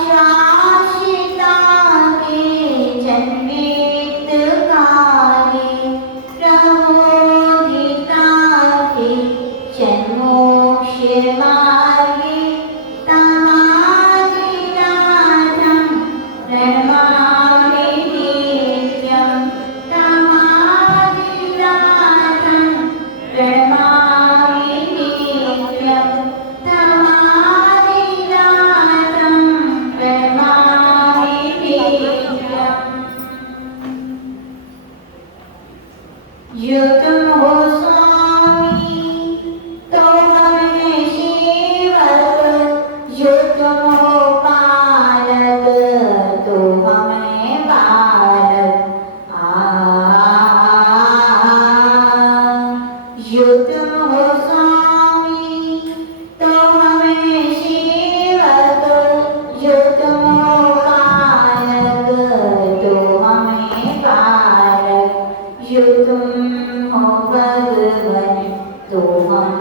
शाश्वता के जन्मेत्काले प्रबोधिता के जन्मोक्षमार्गे तमादिनाथं प्रणमामि नित्यं तमादिनाथं प्रणमामि नित्यं तमादिनाथं प्रणमामि नित्यं। जो तुम हो स्वामी तो हमें सेवक, जो तुम हो पालक तो हमें बालक। जो तुम हो स्वामी तो हमें सेवक, जो तुम हो पालक तो हमें बालक। जो तुम हो भगवन तो हम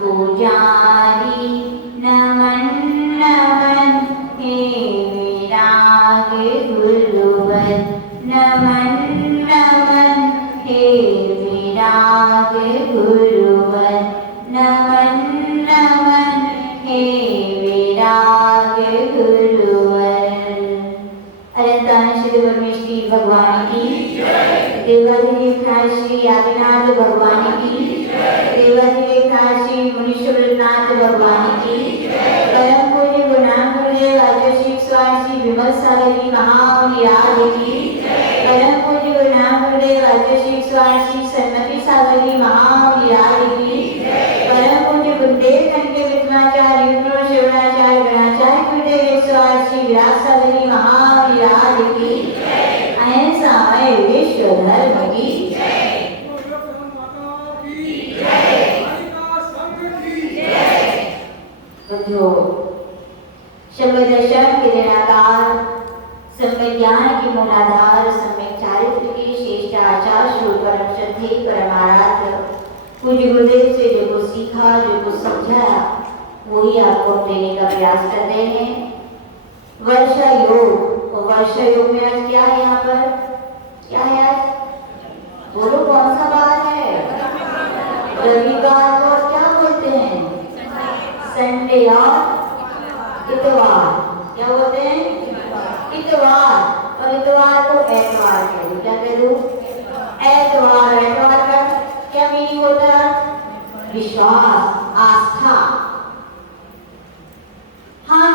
पुजारी। नमन नमन हे विराग गुरुवर, नमन नमन हे विराग गुरुवर, नमन नमन हे विराग गुरुवर। अनंतान श्री परमेश्वरी भगवान की देवाधिदेवता श्री आदिनाथ भगवान की, देवाधिदेवता श्री मुनीश्वरनाथ भगवान की, परम पूज्य गुणान गुरुदेव आचार्य श्री स्वामी श्री विमल सागर जी महाविराज की, परम पूज्य गुणान गुरुदेव आचार्य श्री स्वामी श्री सन्मति सागर जी महाविराज की, परम पूज्य गुरुदेव कनके विद्वाचार्य युग्म शिवराचार्य गणाचार्य गुरुदेव स्वामी श्री विराज सागर जी महाविराज की। ऐसा है विश्व धर्म की जो समय दर्शन के निराकार, समय ज्ञान के मूलाधार, समय चारित्र के श्रेष्ठ आचार्य श्री परम श्रद्धेय परमाराध्य पूज्य गुरुदेव से जो कुछ सीखा, जो कुछ समझा, वही आपको देने का प्रयास कर रहे हैं। वर्षा योग, और वर्षा योग में आज क्या है? यहाँ पर क्या है आज? बोलो कौन सा बार है? रविवार को क्या बोलते हैं? संडे और इतवार। क्या बोलते हैं? इतवार। और इतवार को एतवार कह दो। क्या कह दो? एतवार। एतवार का क्या मीनिंग होता है? विश्वास, आस्था। हम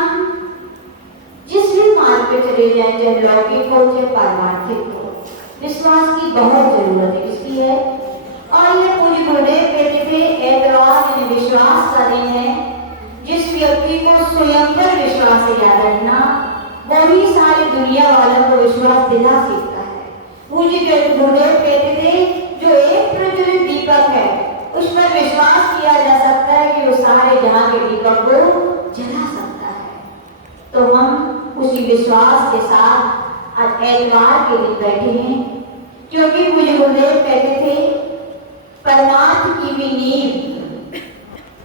जिस भी मार्ग पे चले जाए, चाहे लौकिक हो चाहे पारमार्थिक हो, विश्वास की बहुत जरूरत है। किसकी है? और ये पूज्य गुरुदेव कहते थे एतवार यानी विश्वास का दिन है। जिस व्यक्ति को स्वयं पर विश्वास है याद रखना, वही सारी दुनिया वालों को विश्वास दिला सकता है। पूज्य गुरुदेव कहते थे जो एक प्रज्वलित दीपक है उस पर विश्वास किया जा सकता है कि वो सारे जहां के दीपक को जला सकता है। तो हम उसी विश्वास के साथ आज एतवार के दिन बैठे हैं, क्योंकि पूज्य गुरुदेव कहते थे परमार्थ की भी नींव,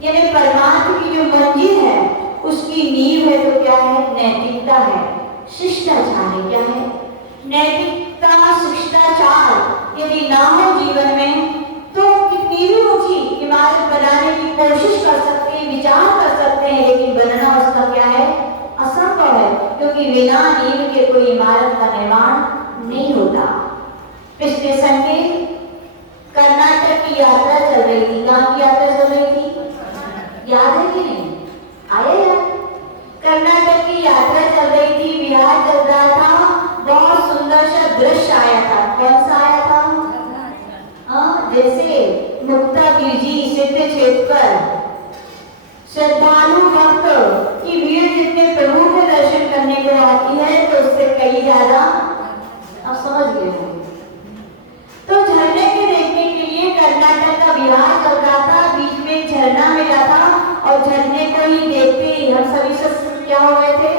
यानी परमार्थ की जो मंजिल है उसकी नींव है तो क्या है? नैतिकता है, शिष्टाचार है। क्या है? नैतिकता, शिष्टाचार यदि ना हो जीवन में तो कितनी भी ऊंची इमारत बनाने की कोशिश कर सकते हैं, विचार कर सकते हैं, लेकिन बनना उसका क्या है? असंभव है, क्योंकि बिना नींव के कोई इमारत का निर्माण नहीं होता। पिछले संडे कर्नाटक की यात्रा चल रही थी। कहाँ की यात्रा चल रही थी? याद है कि नहीं? आया याद? कर्नाटक की यात्रा चल रही थी, बिहार चल रहा था, बहुत सुंदर सा दृश्य आया था। कौन सा आया था? जैसे मुक्ता गिरजी सिद्ध क्षेत्र पर श्रद्धालु भक्त की भीड़ जितने प्रभु के दर्शन करने को आती है तो उससे कई ज्यादा, आप समझ गए होंगे। तो झरने के देखने के लिए कर्नाटक का बिहार चल रहा था, बीच में एक झरना मिला था और झरने को ही देखते ही हम सभी सब क्या हो गए थे?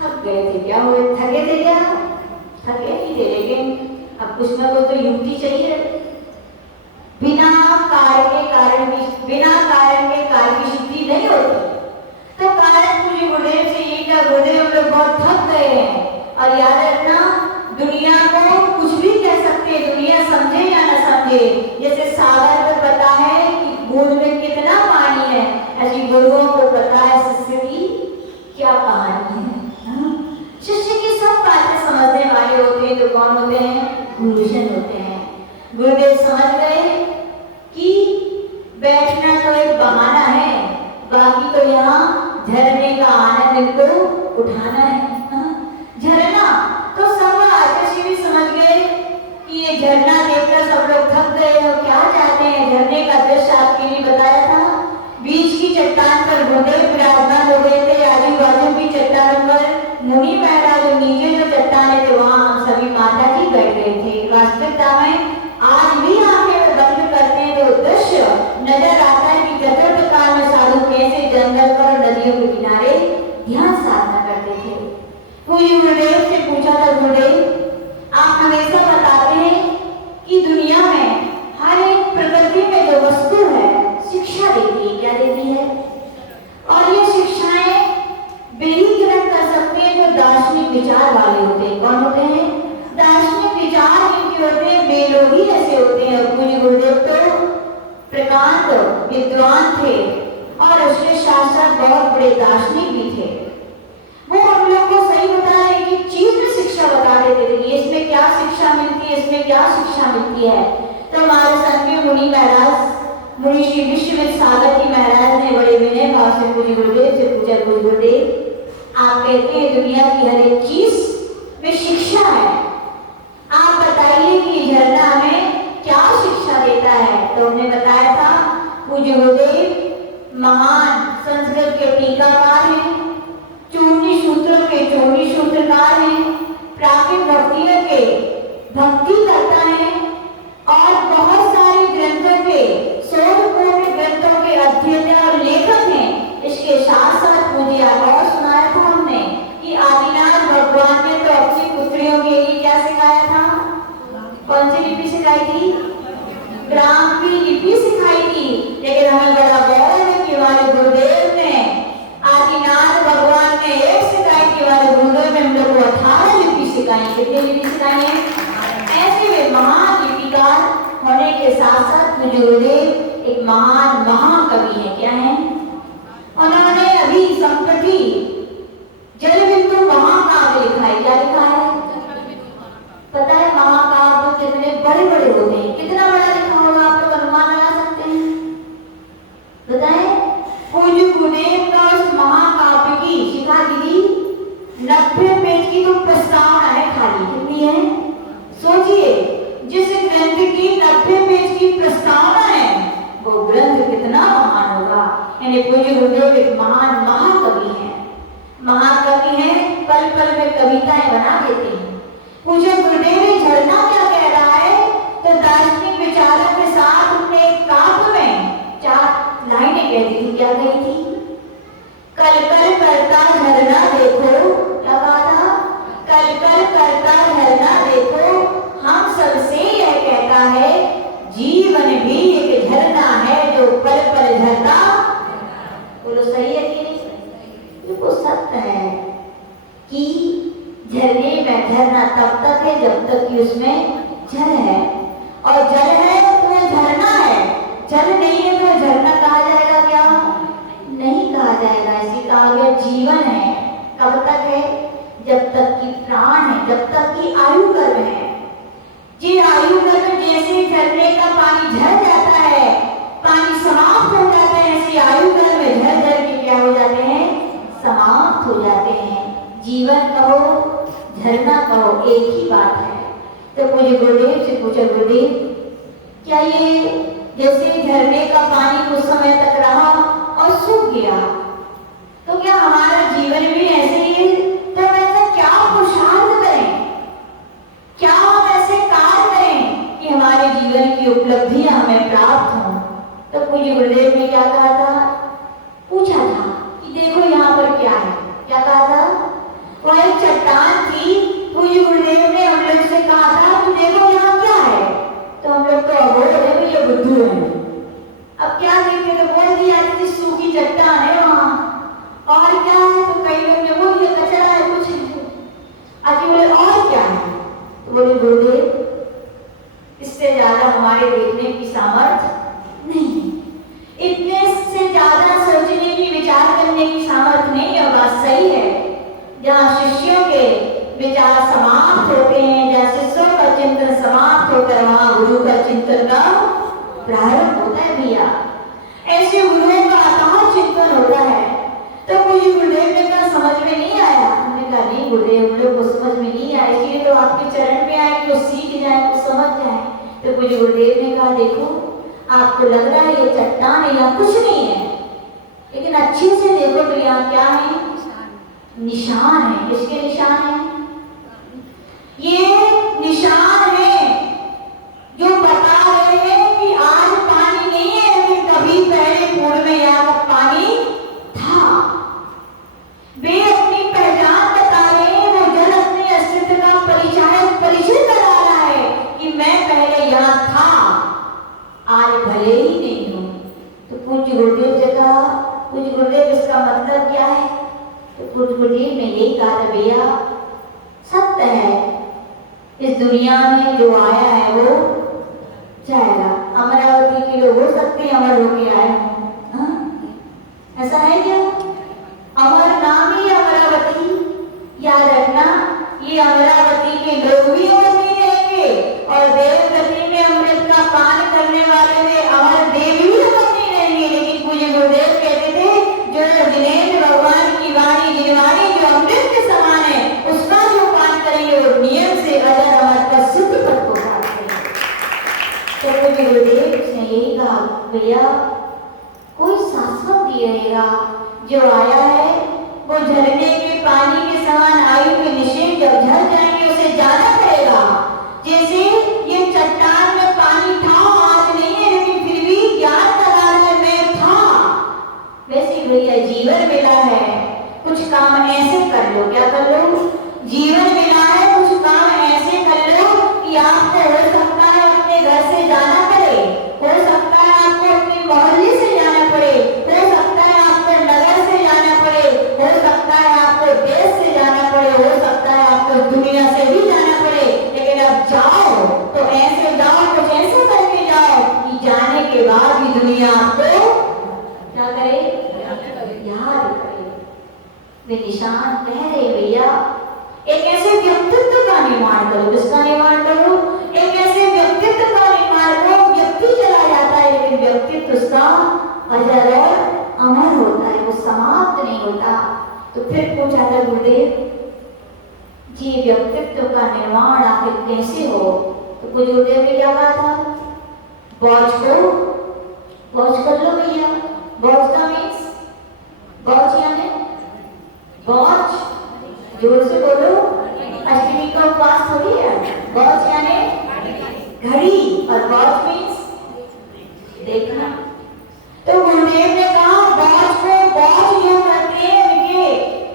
थक गए थे। क्या हुए? थके थे क्या? थके नहीं थे, लेकिन अब कुछ ना कुछ तो युक्ति चाहिए। बिना कारण के कार्य की सिद्धि नहीं होती। तो कारण पूज्य गुरुदेव से ये क्या गुरुदेव हम लोग बहुत थक गए हैं। और याद रखना, दुनिया को कुछ भी कह सकते हैं, दुनिया समझे या ना समझे। जैसे सागर को पता है कि बूंद में कितना पानी है, ऐसी गुरुओं को पता है शिष्य की क्या कहानी है। शिष्य की सब बातें समझने वाले होते हैं तो कौन होते हैं? गुरुजन होते हैं। गुरुदेव समझ गए कि बैठना तो एक बहाना है, बाकी तो यहाँ झरने का आनंद इनको उठाना है। झरना तो सब आचार्य भी समझ गए कि ये झरना देखकर सब लोग थक गए और क्या चाहते हैं। झरने का दृश्य आपके लिए बताया था, बीच की चट्टान पर गुरुदेव विराजमान हो गए थे, आजू बाजू की चट्टानों पर मुनि महाराज और नीचे जो चट्टाने थे वहां हम सभी माता जी बैठ गए थे। वास्तविकता में आज भी आंखें बंद करते हैं तो दृश्य नजर आता है कि चतुर्थ काल में साधु कैसे जंगल पर नदियों के किनारे ध्यान साधना करते थे। पूज्य गुरुदेव से पूछा था, गुरुदेव आप हमेशा बताते हैं कि दुनिया में हर एक प्रकृति में जो वस्तु है शिक्षा देती है, क्या देती है? और ये शिक्षाएं वे ही ग्रहण कर सकते हैं जो दार्शनिक विचार वाले होते हैं। कौन होते हैं? दार्शनिक विचार जिनके होते हैं वे लोग ही ऐसे होते हैं। और पूज्य गुरुदेव तो प्रकांड विद्वान थे और उसके साथ साथ बहुत बड़े दार्शनिक भी थे। वो हम लोग को सही बता रहे कि चीज में शिक्षा बता देते थे, इसमें क्या शिक्षा मिलती है, इसमें क्या शिक्षा मिलती है। तो हमारे संत के मुनि महाराज, मुनि श्री विश्वनाथ सागर जी महाराज ने बड़े विनय भाव से पूज्य गुरुदेव से पूछा, पूज्य गुरुदेव आप कहते हैं दुनिया की हर एक चीज में शिक्षा है, आप बताइए कि झरना हमें क्या शिक्षा देता है। तो उन्हें बताया था पूज्य गुरुदेव महान संस्कृत के टीकाकार हैं, चूर्णी सूत्रों के चूर्णी सूत्रकार हैं, प्राकृत भक्तियों के भक्ति करता है और बहुत सारे ग्रंथों के शोधपूर्ण ग्रंथों के अध्येता और लेखक हैं। इसके साथ साथ मुझे और सुनाया था हमने कि आदिनाथ भगवान ने तो अपनी पुत्रियों के लिए क्या सिखाया था? कौन सी लिपि सिखाई थी? ब्राह्मी लिपि सिखाई थी। लेकिन हमें बड़ा गौरव है कि हमारे गुरुदेव ने, आदिनाथ भगवान ने एक सिखाई थी, हमारे गुरुदेव ने हम लोग को 18 लिपि सिखाई। कितनी लिपि सिखाई है? ऐसे वे महान लिपिकार होने के साथ साथ मुझे गुरुदेव एक महान महाकवि है। क्या है? उन्होंने अभी संप्रति जल बिंदु महाकाव्य लिखा है। क्या लिखा है? पता है महाकाव्य कितने बड़े बड़े होते हैं? कितना बड़ा लिखा होगा आप लोग अनुमान लगा सकते हैं? बताएं। पूज्य गुरुदेव का उस महाकाव्य की शिखा दीदी 90 पेज की तो प्रस्तावना है खाली। कितनी है? सोचिए, जिस ग्रंथ की 90 पेज की प्रस्तावना है वो ग्रंथ कितना महान होगा। यानी पूज्य गुरुदेव एक महान महाकवि है, महाकवि है, पल पल में कविताएं बना देते हैं। पूज्य गुरुदेव झरना क्या कह रहा है? तो दार्शनिक विचारों के साथ अपने एक काव्य में 4 लाइनें कह दी थी। क्या कही थी? कल कल करता झरना देखो, क्या कहा था? कल कल करता झरना देखो, हम सबसे यह कहता है जीवन भी एक झरना है जो पल पल झरता। बोलो सही है कि नहीं? वो सत्य है कि झरने में झरना तब तक है जब तक कि उसमें जल है, और जल है तो वो झरना है, जल नहीं है तो झरना कहा जाएगा क्या? नहीं कहा जाएगा। ऐसी कहा गया जीवन है कब तक है? जब तक कि प्राण है, जब तक कि आयु गर्भ है। जी आयु गर्भ में जैसे झरने का पानी झर जाता है, पानी समाप्त हो जाता है, ऐसे आयु गर्भ में झर झर के क्या हो जाते हैं? समाप्त हो जाते हैं। जीवन कहो झरना कहो एक ही बात है। तो मुझे गुरुदेव से पूछा, गुरुदेव क्या ये जैसे झरने का पानी कुछ समय तक रहा और सूख गया, तो क्या हमारा जीवन भी ऐसे ही है? तो ऐसा क्या पुरुषार्थ करें, क्या हम ऐसे कार्य करें कि हमारे जीवन की उपलब्धियां हमें प्राप्त हों? तो मुझे गुरुदेव ने क्या कहा था? पूछा था कि देखो यहाँ पर क्या है। क्या कहा था? वह एक चट्टान थी। पूज्य गुरुदेव ने हम लोग से कहा था कि देखो यहाँ क्या है। तो हम लोग तो अबोध है, ये बुद्धू है। अब क्या देखते? तो बोल दिया कि सूखी चट्टान है वहां। जहाँ शिष्यों के विचार समाप्त होते हैं, जहाँ शिष्यों का चिंतन समाप्त होता है, वहाँ गुरु का चिंतन का प्रारंभ होता है भैया। ऐसे गुरुओं का अथाह चिंतन होता है। तो मुझे गुरुदेव ने कहा समझ में नहीं आया। हमने कहा नहीं गुरुदेव, हम लोग को समझ में नहीं आया, इसलिए तो आपके चरण में आए कि वो सीख जाए, वो समझ जाए। तो मुझे गुरुदेव ने कहा देखो, आपको लग रहा है ये चट्टान है, यहाँ कुछ नहीं है, लेकिन अच्छे से देखो तो यहाँ क्या है? निशान है। किसके निशान है? ये निशान है जो बता रहे हैं कि आज पानी नहीं है, लेकिन कभी पहले पूर्व में यहाँ पर पानी था। वे अपनी पहचान बता रहे हैं, वो जल अपने अस्तित्व का परिचय करा रहा है कि मैं पहले यहाँ था, आज भले ही नहीं हूँ। तो पूज्य गुरुदेव से कहा, पूज्य गुरुदेव इसका मतलब क्या है? तो पूज्य गुरुदेव ने यही कहा था भैया, सत्य है, इस दुनिया में जो आया है वो जाएगा। अमरावती के लोग हो सकते हैं अमर होके आए हों, ऐसा है क्या? अमर नाम ही अमरावती, याद रखना, ये अमरावती के लोग भी अमर नहीं रहेंगे और देवगति में अमृत का पान करने वाले वे अमर देव भी अमर नहीं रहेंगे। लेकिन पूज्य गुरुदेव कहते थे जो जिनेंद्र भगवान की वाणी, जिनवाणी जो अमृत के समान है, उसका जो पान करेंगे वो नियम से अजर अमर का सिद्ध पद को प्राप्त करेंगे। तो पूज्य गुरुदेव ने यही कहा भैया, कोई शाश्वत नहीं रहेगा, जो आया है वो झरने के पानी के समान आयु के निषेध जब झर जाएंगे उसे जाना पड़ेगा। जैसे ये चट्टान में पानी था, आज नहीं है, लेकिन फिर भी ज्ञान लगा है मैं था, वैसे भैया जीवन मिला है, कुछ काम ऐसे कर लो। क्या कर लो? जीवन मिला है, कुछ काम ऐसे कर लो कि आपको हो सकता है अपने घर से जाना पड़े, हो सकता है आपको अपने मोहल्ले से जाना पड़े, हो सकता है आपको नगर से जाना पड़े, हो सकता है आपको देश से जाना पड़े, हो सकता है आपको दुनिया से भी जाना पड़े, लेकिन अब जाओ तो ऐसे जाओ, कुछ ऐसे करके जाओ कि जाने के बाद भी दुनिया आपको क्या करे? याद करे। वे निशान कह रहे भैया, एक ऐसे व्यक्तित्व का निर्माण करो। किसका निर्माण करो? एक ऐसे व्यक्तित्व का निर्माण करो। व्यक्ति चला जाता है लेकिन व्यक्तित्व उसका अजर और अमर होता है, वो समाप्त नहीं होता। तो फिर पूछा था गुरुदेव जी व्यक्तित्व का निर्माण आखिर कैसे हो? तो कुछ गुरुदेव ने क्या कहा था? वॉच करो, वॉच कर लो भैया। वॉच का मीन्स, वॉच यानी वॉच, जोर से बोलो, अष्टमी का उपवास थोड़ी है। वॉच यानी घड़ी और वॉच मीन्स देखना। तो गुरुदेव ने कहा वॉच को वॉच जो करते हैं उनके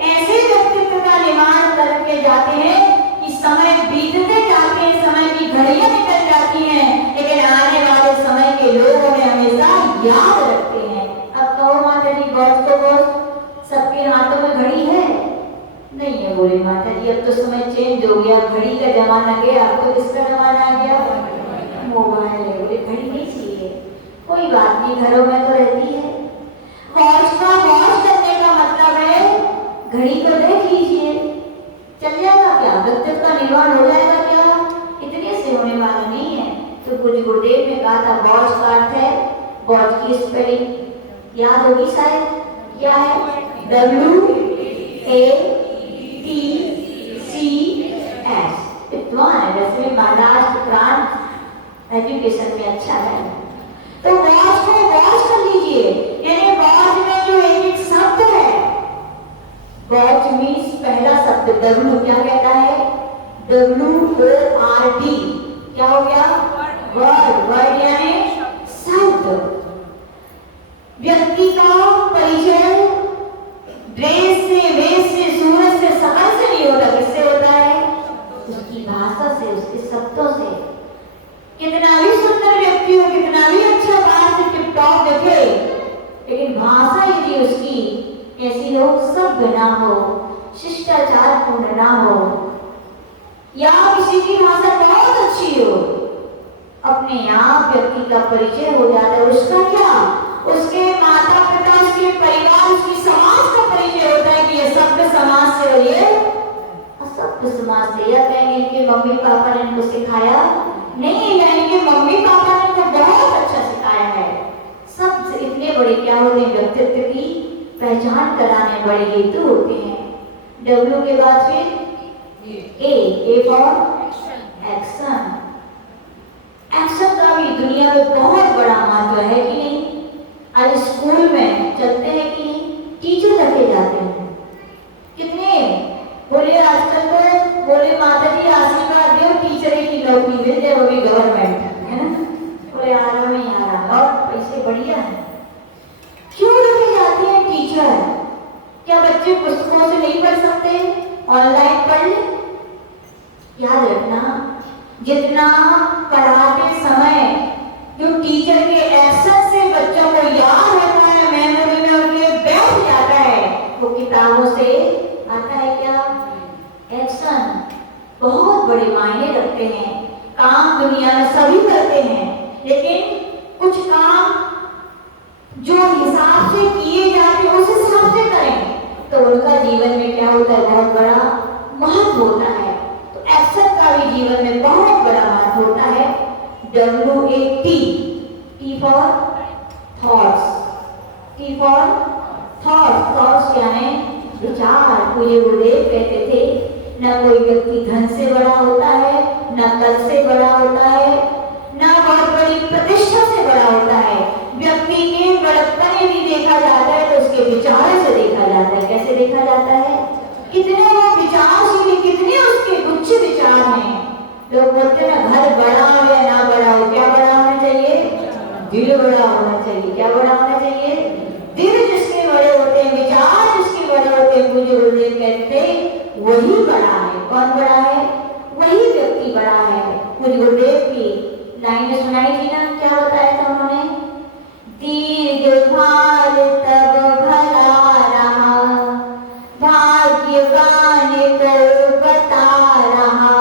ऐसे व्यक्तित्व का निर्माण करके जाते हैं कि समय बीतते जाते हैं, समय की घड़ियां निकल जाती हैं, लेकिन आने वाले समय के लोग उन्हें हमेशा याद रखते हैं। अब कहो माता जी वॉच को वॉच, सबके हाथों में घड़ी है? नहीं है बोले माता जी, अब तो समय चेंज हो गया, घड़ी का जमाना गया, अब तो किसका जमाना आ गया? मोबाइल है। बोले घड़ी नहीं चाहिए, कोई बात नहीं, घरों में तो रहती है। वॉच का वॉच करने का मतलब है घड़ी को देख लीजिए, चल जाएगा क्या? व्यक्तित्व का निर्माण हो जाएगा क्या? इतने से होने वाला नहीं है। तो पूज्य गुरुदेव ने कहा था वॉच का अर्थ है, वॉच की स्पेलिंग याद होगी शायद, क्या है? WATCS। विद्वान है, वैसे महाराष्ट्र प्रांत एजुकेशन में अच्छा है। तो वॉच को वॉच कर लीजिए, यानी वॉच में जो एक एक शब्द है, वॉच मीन्स पहला शब्द W क्या कहता है? WORD क्या हो गया? वर्ड। वर्ड यानी शब्द। व्यक्ति का परिचय ड्रेस से, वेश से, सूरज से, शकल से नहीं होता, किससे होता है? उसकी भाषा से, उसके शब्दों से। कितना भी सुंदर व्यक्ति हो, कितना भी अच्छा बात से टिप टॉप दिखे, लेकिन भाषा यदि उसकी ऐसी हो, सभ्य ना हो, शिष्टाचार पूर्ण ना हो, या किसी की भाषा बहुत अच्छी हो, अपने आप व्यक्ति का परिचय हो जाता है। उसका क्या? उसके माता पिता, उसके परिवार, उसकी समाज का परिचय होता है कि ये सभ्य समाज से और ये क्या होते हैं? व्यक्तित्व की पहचान कराने बड़े हेतु होते हैं। डब्ल्यू के बाद फिर ए फॉर एक्शन। एक्शन का भी दुनिया में बहुत बड़ा महत्व है कि नहीं? आज स्कूल में चलते हैं कि नहीं? टीचर रखे जाते हैं कितने बोले आजकल तो बोले माता जी आशीर्वाद दो टीचर की नौकरी मिल जाए, वो भी गवर्नमेंट है ना। बोले आ रहा नहीं आ रहा और पैसे बढ़िया है। क्यों रखे जाते हैं टीचर? क्या बच्चे पुस्तकों से नहीं पढ़ सकते? ऑनलाइन पढ़ ले। याद रखना, जितना पढ़ाते समय जो टीचर के एक्शन से बच्चों को याद होता है, मेमोरी में उनके बैठ जाता है, वो किताबों से आता है क्या? एक्शन बहुत बड़े मायने रखते हैं। काम दुनिया में सभी करते हैं, लेकिन कुछ काम जो हिसाब से किए जाते हैं उस हिसाब से करें तो उनका जीवन में क्या होता है? बहुत बड़ा महत्व होता है। तो एक्शन का भी जीवन में बहुत बड़ा महत्व होता है। WAT, T for thoughts, T for thoughts. Thoughts यानी विचार। पूज्य गुरुदेव कहते थे न कोई व्यक्ति धन से बड़ा होता है, न कल से बड़ा होता है, न बहुत बड़ी प्रतिष्ठा से बड़ा होता है। व्यक्ति के बड़प्पन भी देखा जाता है तो उसके विचार से देखा जाता है। कैसे देखा जाता है? कितने वो विचारशील, कितने उसके उच्च विचार हैं। लोग बोलते हैं ना घर बड़ा हो या ना बड़ा हो, क्या बड़ा होना चाहिए? दिल बड़ा होना चाहिए। क्या बड़ा होना चाहिए? दिल जिसके बड़े होते हैं, विचार जिसके बड़े होते हैं, पूज्य गुरुदेव कहते वही बड़ा है। कौन बड़ा है? वही व्यक्ति बड़ा है। पूज्य गुरुदेव की लाइन सुनाई थी ना, क्या बताया था उन्होंने? दीर्घकाल तब भला रहा, भाग्यवान को बता रहा,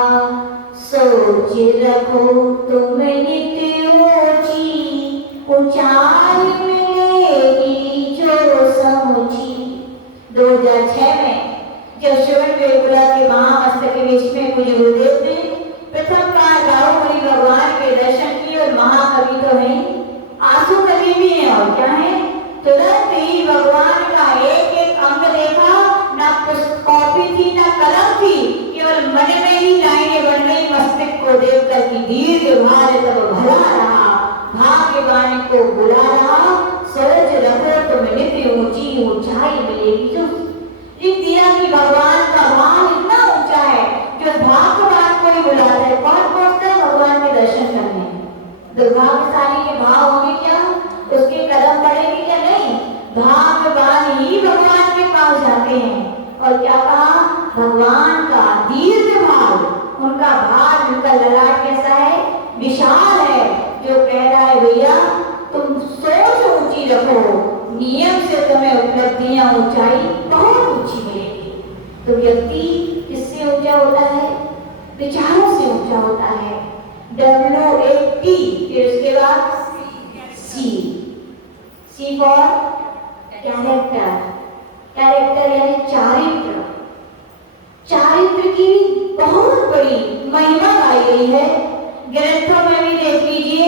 सोच रखो तुम नित्य ऊंची, ऊंचाई मिलेगी जो समूची। 2006 में जब श्रवण बेलगोला के महामस्तक के बीच में पूज्य गुरुदेव ने प्रथम बार बाहुबली भगवान के दर्शन किए, और महाकवि तो है, आंसू कवि भी है, और क्या है? तुरंत ही भगवान का एक एक अंग देखा, ना कॉपी थी ना कलम थी, केवल मन में ही लाइनें बन गई। मस्तिष्क को देखकर की दीर्घ भार तब भला रहा, भाग्यवान को बुला रहा, सोच रखो तुम नित्य ऊंची, ऊंचाई मिलेगी जो। लिख दिया कि भगवान का मान इतना ऊंचा है जो भाग्यवान को ही बुलाता है। कौन पहुंचता है भगवान के दर्शन करने? दुर्भाग्यशाली के भाव होंगे क्या? उसके कदम पड़ेंगे क्या? नहीं, भाग्यवान ही भगवान के पास जाते हैं। और क्या कहा? भगवान का दीर्घ भाव, उनका भाव, उनका ललाट कैसा है? विशाल है, जो कह रहा है भैया तुम सोच ऊंची रखो, नियम से तुम्हें उपलब्धियां, ऊंचाई बहुत ऊंची मिलेगी। तो व्यक्ति किससे ऊंचा होता है? विचारों से ऊंचा होता है। WAT, फिर उसके बाद C फॉर कैरेक्टर। कैरेक्टर यानी चारित्र। चारित्र की बहुत बड़ी महिमा गाई गई है ग्रंथों में भी। देख लीजिए,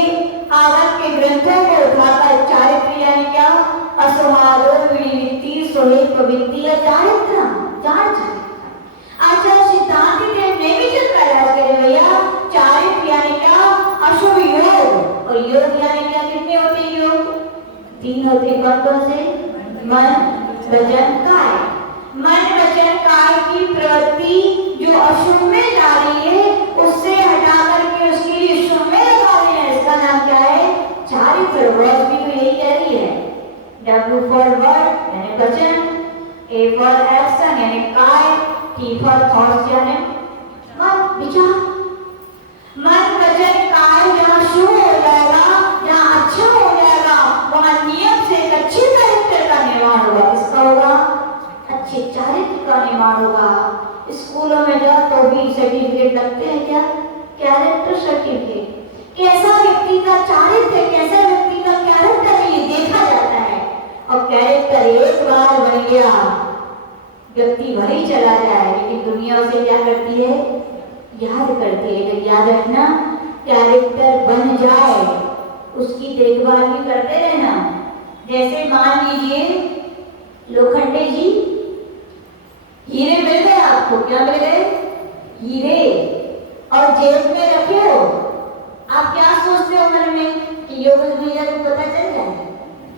आगम के ग्रंथों को उठाकर चारित्र यानी क्या? असमादो विनिवृत्ति सोहे प्रवृत्ति या चारित्र। आचार्य सिद्धांत ने भी चल रहा है भैया, चारित्र यानी क्या? अशुभ योग। और योग यानी क्या? कितने होते हैं योग? 3 होते हैं। कौन से? मन, वचन, काय। मन, वचन, काय की प्रवृत्ति जो अशुभ में जा रही है, उससे हटा करके उसके लिए शुभ में लगा देना, इसका नाम क्या है? चारित्र। वर्ड भी तो यही कह रही है। W फॉर वर्ड यानी वचन, A फॉर एक्शन यानी काय, T फॉर थॉट्स यानी मन, विचार। मन, वचन, काय जहाँ शुभ हो जाएगा, जहाँ अच्छा हो जाएगा, वहाँ नियम से एक अच्छे कैरेक्टर का निर्माण होगा। किसका होगा? अच्छे चारित्र का निर्माण होगा। स्कूलों में जाओ तो भी सर्टिफिकेट लगते हैं क्या? Character certificate. कैसा व्यक्ति का चारित्र है, कैसा व्यक्ति का कैरेक्टर है, ये देखा जाता है। और कैरेक्टर एक बार बन गया, व्यक्ति भले ही चला जाए, लेकिन दुनिया उसे क्या करती है? याद करती है। जब याद रखना, कैरेक्टर बन जाए उसकी देखभाल भी करते रहना। जैसे मान लीजिए लोखंडे जी, हीरे मिल गए आपको, क्या मिल गए? हीरे, और जेब में रखे हो। आप क्या सोचते हो मन में कि योगेश भैया को पता चल जाए,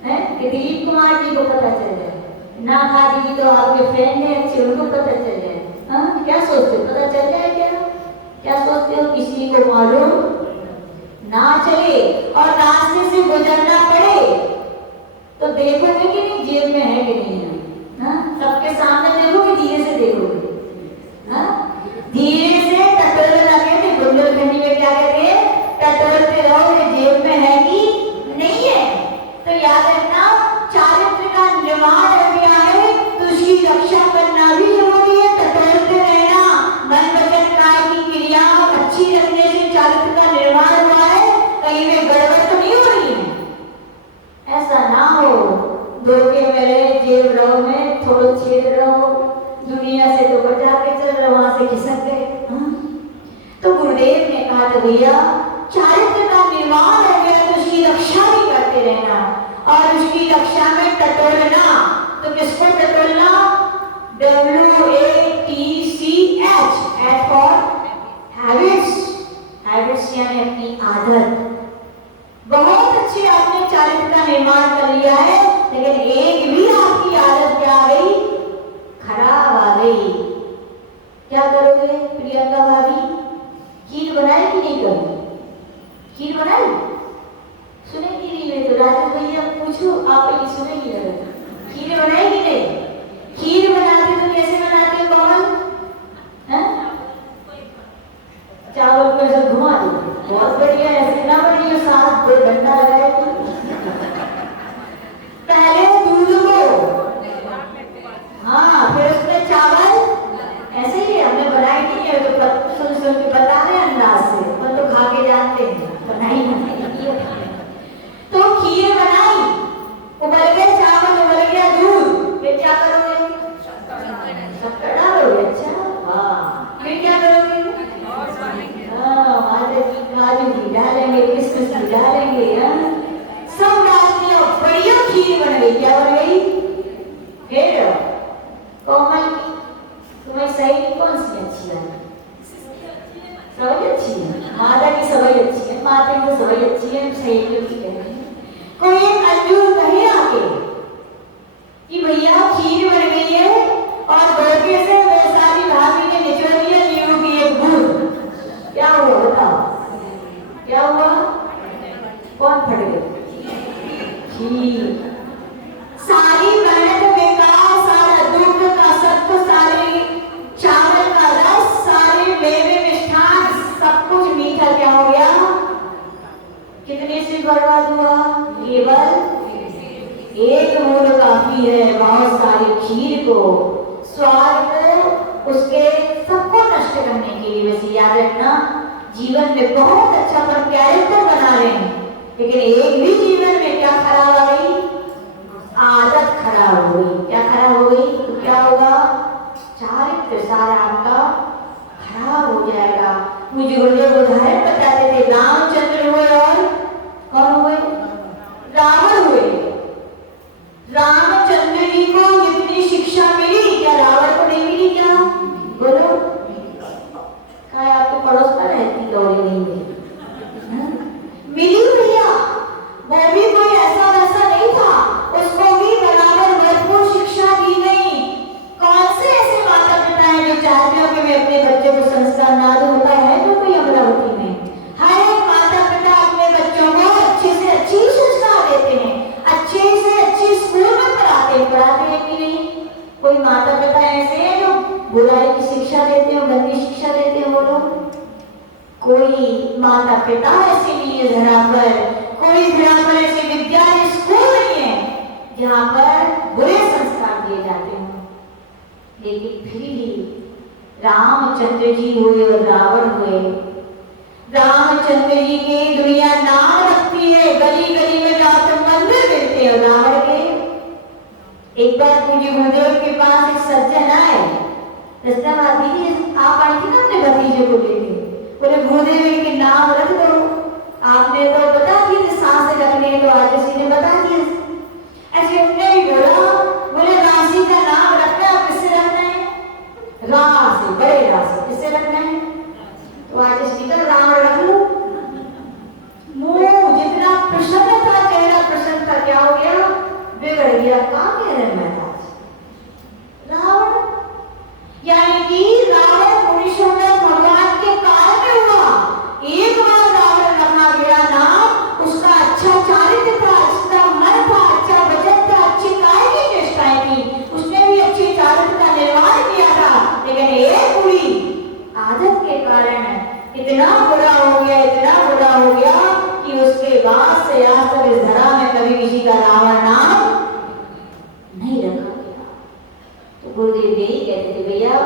हैं कि दिलीप कुमार जी को पता चल जाए, नागा जी तो आपके फ्रेंड है अच्छे, उनको पता चल जाए। हाँ, क्या सोचते हो? पता चल जाए क्या? क्या सोचते हो? किसी को मालूम ना चले और रास्ते से गुजरना पड़े तो देखोगे कि नहीं जेब में है कि नहीं है। हाँ, सबके सामने देखोगे, धीरे से देखोगे। हाँ, धीरे से टटोल लगे थे, बुंदेलखंडी में क्या कहते हैं, टटोलते रहो कि जेब में है कि नहीं है। तो याद रखना, चारित्र का निर्माण हो गया है तो उसकी रक्षा करना भी जरूरी है। टटोलते रहना, मन वचन काय की क्रिया अच्छी रखने से चारित्र का निर्माण हुआ है, कहीं में गड़बड़ तो नहीं हो रही है। ऐसा ना हो, धोखे में रहे, जेब रहो में थोड़ा छेद रहो, दुनिया से तो बचा के चल रहे, वहां से खिसक गए। तो गुरुदेव ने कहा था भैया चारित्र का निर्माण हो गया तो उसकी रक्षा भी करते रहना, और उसकी रक्षा में टटोलना। तो किसको टटोलना? WATCH, H for habits. Habits यानी अपनी आदत। बहुत अच्छी आपने चारित्र का निर्माण कर लिया है, लेकिन एक भी आपकी आदत क्या आ गई? खराब आ गई। क्या करोगे प्रियंका भाभी? खीर बनाई कि नहीं करोगे? खीर बनाई? सुनेगी नहीं मैं तो, राजेश भैया पूछो, आप ये सुनेगी लगा। खीर बनाई कि नहीं? खीर बनाते तो कैसे बनाते हो कमल? चावल को ऐसे घुमा दो, बहुत बढ़िया, ऐसे ना बढ़िया, साथ 2 घंटा लगाए। पहले दूध को, हाँ, फिर उसमें चावल, ऐसे ही हमने बनाई नहीं है तो सुन सुन के बता रहे हैं अंदाज से, पर तो खा के जानते हैं, बनाई नहीं। तो खीर बनाई, उबल गए चावल, उबल गया दूध, फिर क्या करोगे? शक्कर डालोगे? अच्छा, हाँ, फिर क्या करोगे? काजू भी डालेंगे, किशमिश भी डालेंगे, सब डाल दिया, बढ़िया खीर बन गई। क्या बन गई? फिर कोमल की तुम्हें सही कौन सी अच्छी है? सभी अच्छी है, माता की सभी अच्छी है, माता की तो सभी अच्छी है, सही की कह रही है। कोई एक अंजूर कहे आके कि भैया खीर बन गई है और धोखे से वैशाली भाभी ने निचोड़ दिया नींबू की एक बूंद, क्या हुआ बताओ? क्या हुआ? कौन फट गए? खीर। सारी मेहनत बेकार, सारा दूध का सत्व, सारी चावल का रस, सारे मेवे मिष्ठान, सब कुछ मीठा क्या हो गया? कितने से बर्बाद हुआ? केवल एक मूड काफी है बहुत सारी खीर को, स्वाद को, उसके सबको नष्ट करने के लिए। वैसे याद रखना, जीवन में बहुत अच्छा पर कैरेक्टर बना रहे हैं, लेकिन एक भी जीवन में क्या खराब आ गई? आदत खराब हो गई। क्या खराब हो गई? तो क्या होगा? चारित्र सारा आपका खराब हो जाएगा। मुझे गुरुदेव उदाहरण बताते थे, रामचंद्र हुए और कौन हुए? रावण हुए। रामचंद्र जी को जितनी शिक्षा मिली, क्या रावण को नहीं मिली? क्या बोलो? क्या आपके पड़ोस में रहती दौड़ी नहीं मिली भैया? वो भी कोई ऐसा वैसा नहीं था, उसको भी बराबर भरपूर शिक्षा दी गई। कौन से ऐसे माता पिता हैं जो चाहते हो कि मैं अपने बच्चों को संस्कार ना दूं? होता है तो कोई अमरावती में हर एक माता पिता अपने बच्चों को अच्छे से अच्छी संस्कार देते हैं, अच्छे से अच्छी स्कूल में पढ़ाते हैं कि नहीं? कोई माता पिता ऐसे हैं जो बुराई की शिक्षा देते हो, गंदी शिक्षा देते हो? बोलो, कोई माता पिता ऐसे नहीं है धरा पर, कोई धरा पर ऐसे विद्यालय स्कूल नहीं है जहां पर बुरे संस्कार दिए जाते हैं। लेकिन फिर भी रामचंद्र जी हुए और रावण हुए। रामचंद्र जी के दुनिया नाम रखती है, गली गली में जाकर मंदिर मिलते हैं। रावण के एक बार पूज्य गुरुदेव के पास एक सज्जन आए, दीदी आप आई थी ना अपने भतीजे को लेके, बोले गुरुदेव के नाम रख दो। आपने तो बता दिए सांस रखने, तो आज किसी ने बता दिया। इतना बुरा हो गया, इतना बुरा हो गया कि उसके बाद से आज तक इस धरा में कभी किसी का रावण नाम नहीं रखा गया। तो गुरुदेव यही कहते थे भैया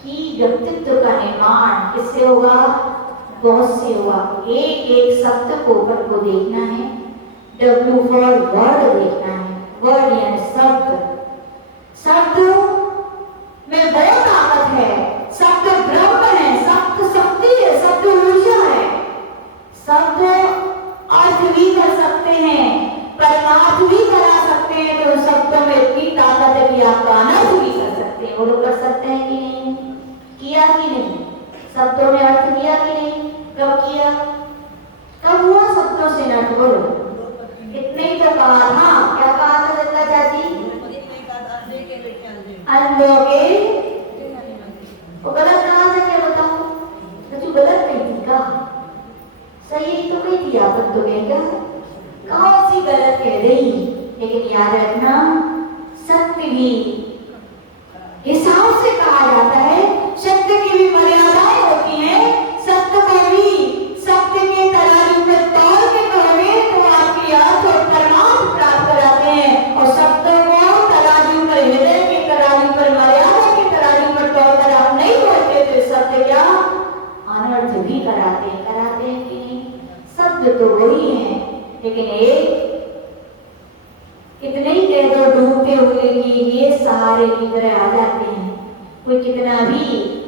कि व्यक्तित्व का निर्माण किससे होगा? बहुत से होगा। एक एक शब्द को ऊपर को देखना है, W फॉर वर्ड देखना है। वर्ड यानी शब्द, शब्द में बहुत ताकत है, शब्द ब्रह्म है, शब्द शक्ति है, शब्द ऊर्जा है। शब्द अर्थ भी कर सकते हैं, परमार्थ भी करा सकते हैं। तो शब्दों में इतनी ताकत है कि आपका अनर्थ भी कर सकते हैं। वो लोग कर सकते हैं कि नहीं? किया कि नहीं? शब्दों ने अर्थ किया कि नहीं? कब किया? कब हुआ शब्दों से अर्थ? बोलो। इतने ही तो कहा था। क्या कहा था दत्ता चाची? अंधों के वो गलत कहा था क्या? बताओ। तो गलत नहीं थी का? सही तो नहीं थी। आप तो कहेगा कौन सी गलत कह रही? लेकिन याद रखना सत्य भी हिसाब से कहा जाता है। सत्य की भी मर्यादाएं होती हैं। सत्य को भी सत्य के तराजू में तौल के कहोगे तो आपकी अर्थ और परमार्थ प्राप्त कराते हैं। और शब्दों को तराजू पर, हृदय के तराजू पर, मर्यादा के तराजू पर तौल कर आप नहीं बोलते तो शब्द क्या अनर्थ भी कराते हैं। कराते हैं कि नहीं? शब्द तो वही है, लेकिन एक इतने ही कह दो डूबते हुए कि ये सहारे की तरह आ जाते हैं। कोई कितना भी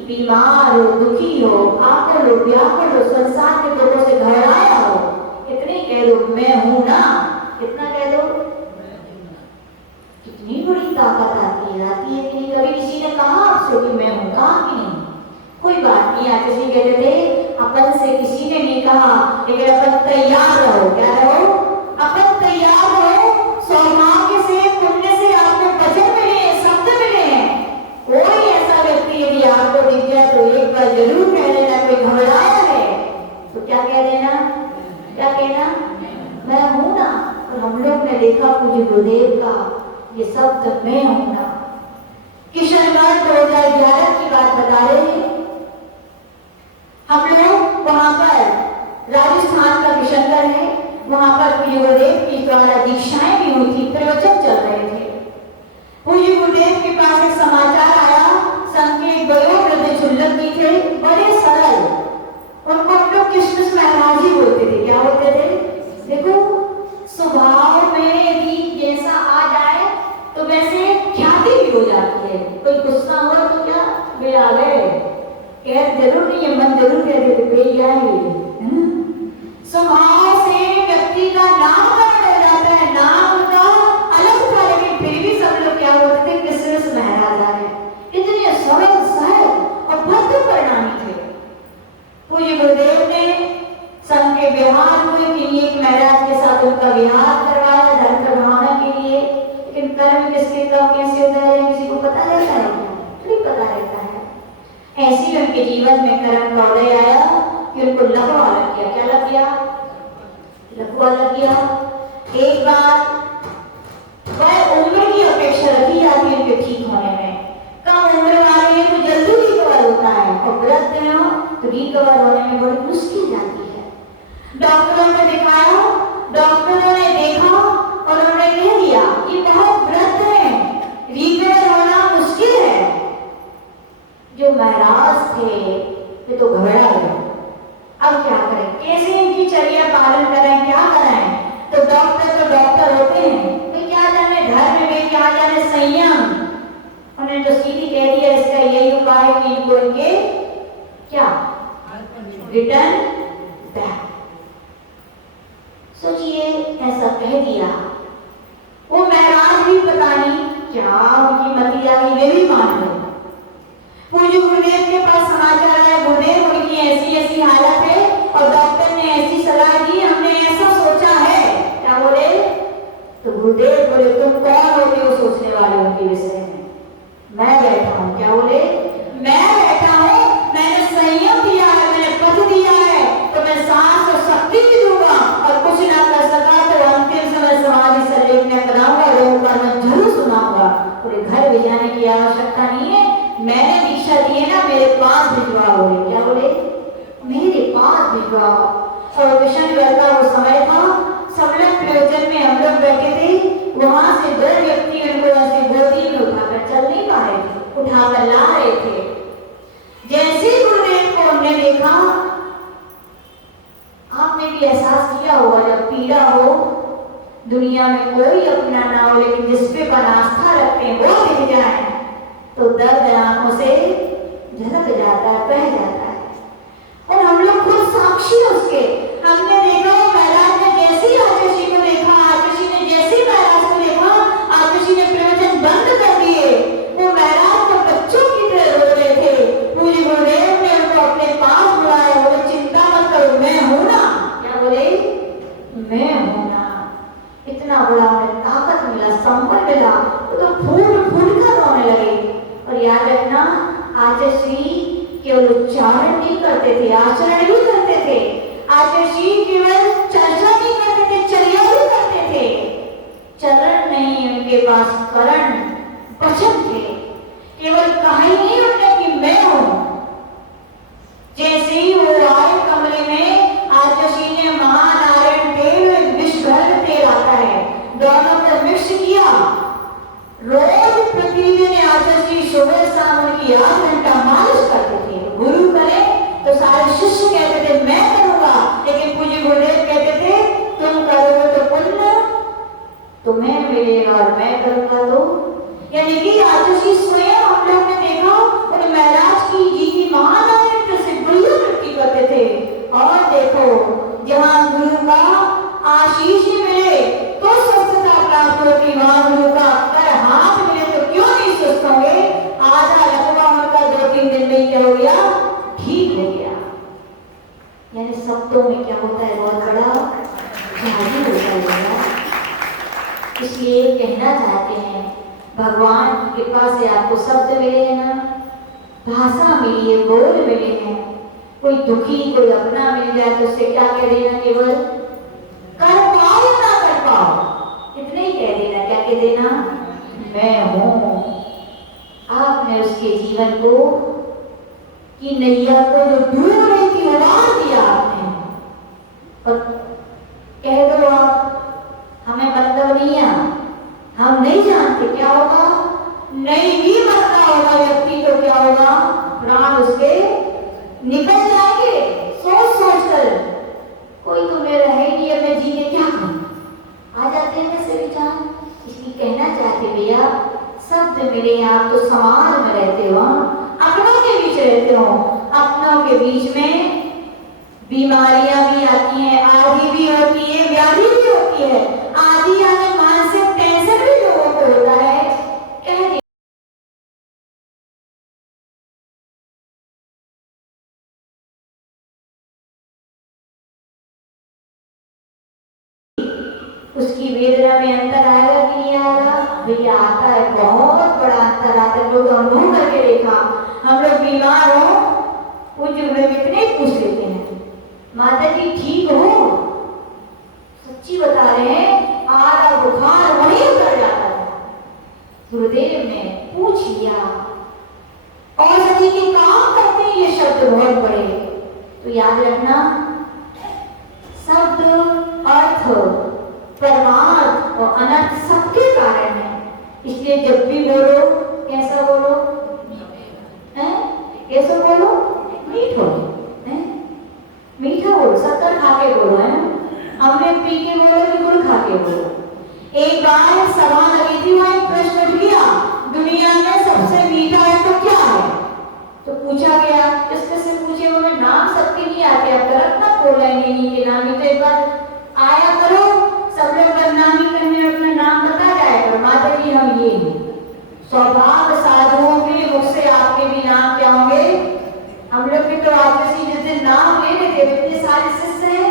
बीमार हो, दुखी हो, आकुल हो, व्याकुल हो, संसार के लोगों से घबराया हो, इतने कह दो मैं हूं ना। कितना कह दो? कितनी बड़ी ताकत आती है कि नहीं? कभी किसी ने कहा आपसे कि मैं हूं? कहा कि नहीं? कोई बात नहीं। आज किसी कहते थे अपन से किसी ने नहीं कहा, लेकिन अपन तैयार रहो। क्या रहो? अपन तैयार रहो। सौभाग्य से, पुण्य से आपको वचन मिले, शब्द मिले हैं। कोई ऐसा व्यक्ति यदि आपको दिख जाए तो एक बार जरूर कह देना कोई घबराया है तो क्या कह देना? क्या कहना? मैं हूं ना। और हम लोग ने देखा पूज्य गुरुदेव का ये शब्द मैं हूं ना। किशनगढ़ 2011 की बात बता रहे हैं। हम लोग वहां पर राजस्थान का किशनगढ़ है, वहां पर पूज्य गुरुदेव की द्वारा दीक्षाएं भी हुई थी, प्रवचन चल रहे थे। पूज्य गुरुदेव के पास एक समाचार आया। संघ के एक वयोवृद्ध चुल्लक जी थे, बड़े सरल। उनको हम लोग कृष्ण महाराज ही बोलते थे। क्या बोलते थे? देखो स्वभाव में यदि जैसा आ जाए तो वैसे ख्याति भी हो जाती है। कोई गुस्सा हुआ तो क्या वे आ गए, कह जरूर नहीं है, मन जरूर कह देते वे आएंगे। स्वभाव से व्यक्ति का नामकरण हो जाता है, नाम उनका अलग था, लेकिन फिर भी सब लोग क्या बोलते थे? कृष्ण महाराज आ गए। इतने सरल सहज और भद्र परिणामी थे। पूज्य गुरुदेव ने संघ के विहार हुए कि एक महाराज के साथ उनका विहार करवाया धर्म करवाने के लिए। लेकिन कर्म किसके कब कैसे होता है किसी को पता रहता है? नहीं पता रहता है। ऐसे ही उनके जीवन में कर्म का उदय आया कि उनको लकवा लग गया। क्या लग गया? लकवा लग गया। एक बार वह उम्र की अपेक्षा रखी जाती है उनके ठीक होने में। कम उम्र वाले तो जल्दी रिकवर होता है और वृद्ध हो तो रिकवर होने में बड़ी मुश्किल जाती है। डॉक्टरों ने दिखाया, डॉक्टरों ने देखा और उन्होंने कह दिया ये बहुत वृद्ध है, रिकवर होना मुश्किल है। जो महाराज थे वे तो घबरा गए। अब क्या करें? कैसे इनकी चर्या पालन करें? क्या करें? तो डॉक्टर होते हैं तो क्या जाने धर्म में, क्या जाने संयम। उन्होंने जो सीधी कह दिया इसका यही उपाय कि इनको इनके क्या रिटर्न बैक। सोचिए ऐसा कह दिया। वो महाराज भी पता नहीं क्या उनकी मति आ गई, वे भी मान गए। पूज्य गुरुदेव के पास समाचार आया, गुरुदेव उनकी ऐसी ऐसी हालत है और डॉक्टर ने ऐसी सलाह दी, हमने ऐसा सोचा है। क्या बोले? तो गुरुदेव बोले तुम कौन होते हो सोचने वाले उनके विषय में? मैं बैठा हूँ। क्या बोले? मैं बैठा हूँ, मैंने संयम दिया है, मैंने पद दिया है, तो मैं साहस और शक्ति भी दूंगा और कुछ ना कर सका तो अंतिम समय समाधि सर्लेख में कराऊंगा, लोगों का मैं जरूर सुनाऊंगा। पूरे घर भेजाने की आवश्यकता नहीं है, मैंने दीक्षा दी है ना, मेरे पास भिजवा बोले। क्या बोले? हुआ। और किशनगढ़ का वो समय था, सब लोग प्रयोजन में हम लोग बैठे थे, वहां से दो व्यक्ति उनको ऐसे गोदी में उठाकर चल नहीं पा रहे थे, उठाकर ला रहे थे। जैसे गुरुदेव को हमने देखा, आपने भी एहसास किया होगा, जब पीड़ा हो, दुनिया में कोई अपना ना हो, लेकिन जिस पे पर आस्था रखते हैं वो दिख जाए तो दर्द आंखों से झलक जाता है, बह जाता है। और हम लोग खुद साक्षी उसके, हमने देखा महाराज ने जैसे ही आचार्य को देखा, आचार्य ने जैसे महाराज को देखा, आचार्य ने प्रवचन बंद कर दिए। वो महाराज को बच्चों की तरह रो रहे थे। पूज्य गुरुदेव ने उनको अपने पास बुलाया, बोले चिंता मत करो, मैं हूं ना। क्या बोले? मैं हूं ना। इतना बड़ा उन्हें ताकत मिला, संबल मिला, वो तो फूल फूल कर रोने लगे। और याद रखना, आचार्य श्री केवल उच्चारण नहीं करते थे, आचरण भी करते थे। आचार्य श्री केवल चर्चा नहीं करते थे, चर्या भी करते थे। चरण नहीं, उनके पास करण वचन थे। केवल कहा नहीं उन्होंने कि मैं हूं। जैसे ही वो आए कमरे में, आचार्य श्री ने महानारायण तेल, विषघर तेल आता है, दोनों को मिक्स किया। रोज प्रतिदिन आचार्य श्री सुबह शाम उनकी 8 घंटा मालिश करते थे। गुरु करे तो सारे शिष्य कहते थे मैं करूंगा, लेकिन पूज्य गुरुदेव कहते थे तुम करोगे तो पुण्य तुम्हें मिलेगा और मैं करूंगा तो। यानी कि आचार्य श्री स्वयं हम लोग ने देखा, उन महाराज की जी की महानारायण से गुरु वृत्ति करते थे। और देखो, जहां गुरु का आशीष मिले तो स्वस्थता प्राप्त होगी, वहां गुरु का कर हाथ मिले तो क्यों नहीं स्वस्थ होंगे। आधा लकवा उनका 2-3 दिन में क्या हो गया? ठीक हो गया। यानी शब्दों में क्या होता है? बहुत बड़ा जादू होता है। इसलिए कहना चाहते हैं, भगवान की कृपा से आपको शब्द मिले हैं ना, भाषा मिली है, बोल मिले हैं। कोई दुखी, कोई अपना मिल जाए तो उससे क्या कह देना? केवल कर पाओ या ना कर पाओ, इतने ही कह देना। क्या कह देना? मैं हूं। आपने उसके जीवन को की नैया को जो डूब रही थी उबार दिया आपने। और कह दो आप हमें मतलब नहीं है, हम नहीं जानते क्या होगा, नहीं भी बनता होगा व्यक्ति तो क्या होगा? प्राण उसके निकल जाएंगे। सोच सोच कर कोई तो मेरा है नहीं, अब मैं जी के क्या करूं, आ जाते हैं ऐसे विचार। इसलिए कहना चाहते भैया, शब्द मिले, आप तो समाज में रहते हो, अपनों के बीच रहते हो। अपनों के बीच में बीमारियां भी आती हैं, आदि भी होती है, व्याधि भी होती है। आदि यानी मानसिक टेंशन भी लोगों को होता है। कह उसकी वेदना में अंतर आएगा कि नहीं आएगा? भैया आता है, बहुत बड़ा अंतर आता है। लोग अनुभव करके देखा, हम लोग बीमार हो, पूज्य गुरुदेव इतने पूछ लेते हैं, माता जी ठीक हो? सच्ची बता रहे हैं, आधा बुखार वहीं उतर जाता है। गुरुदेव ने पूछ लिया, और सभी के काम करते हैं ये शब्द बहुत बड़े। तो याद रखना, शब्द अर्थ परमार्थ और अनर्थ सबके कारण है। इसलिए जब भी बोलो कैसा बोलो? कैसा बोलो? मीठो, मीठा बोलो, शक्कर खा के बोलो, है अमृत पी के बोलो कि गुड़ खा के बोलो। एक बार सभा लगी थी, वहां एक प्रश्न उठ गया, दुनिया में सबसे मीठा है तो क्या है? तो पूछा गया, किसके से पूछे? वो नाम सबके नहीं आते, आप गलत ना बोल रहे नहीं के नाम। तो एक बार आया करो, सब लोग बदनामी करने अपना नाम बता जाए करो, माता जी हम ये हैं। सौभाग्य साधुओं के मुख से आपके भी नाम क्या होंगे? हम लोग भी तो आपसे जिस दिन नाम ले लेते, इतने सारे शिष्य हैं,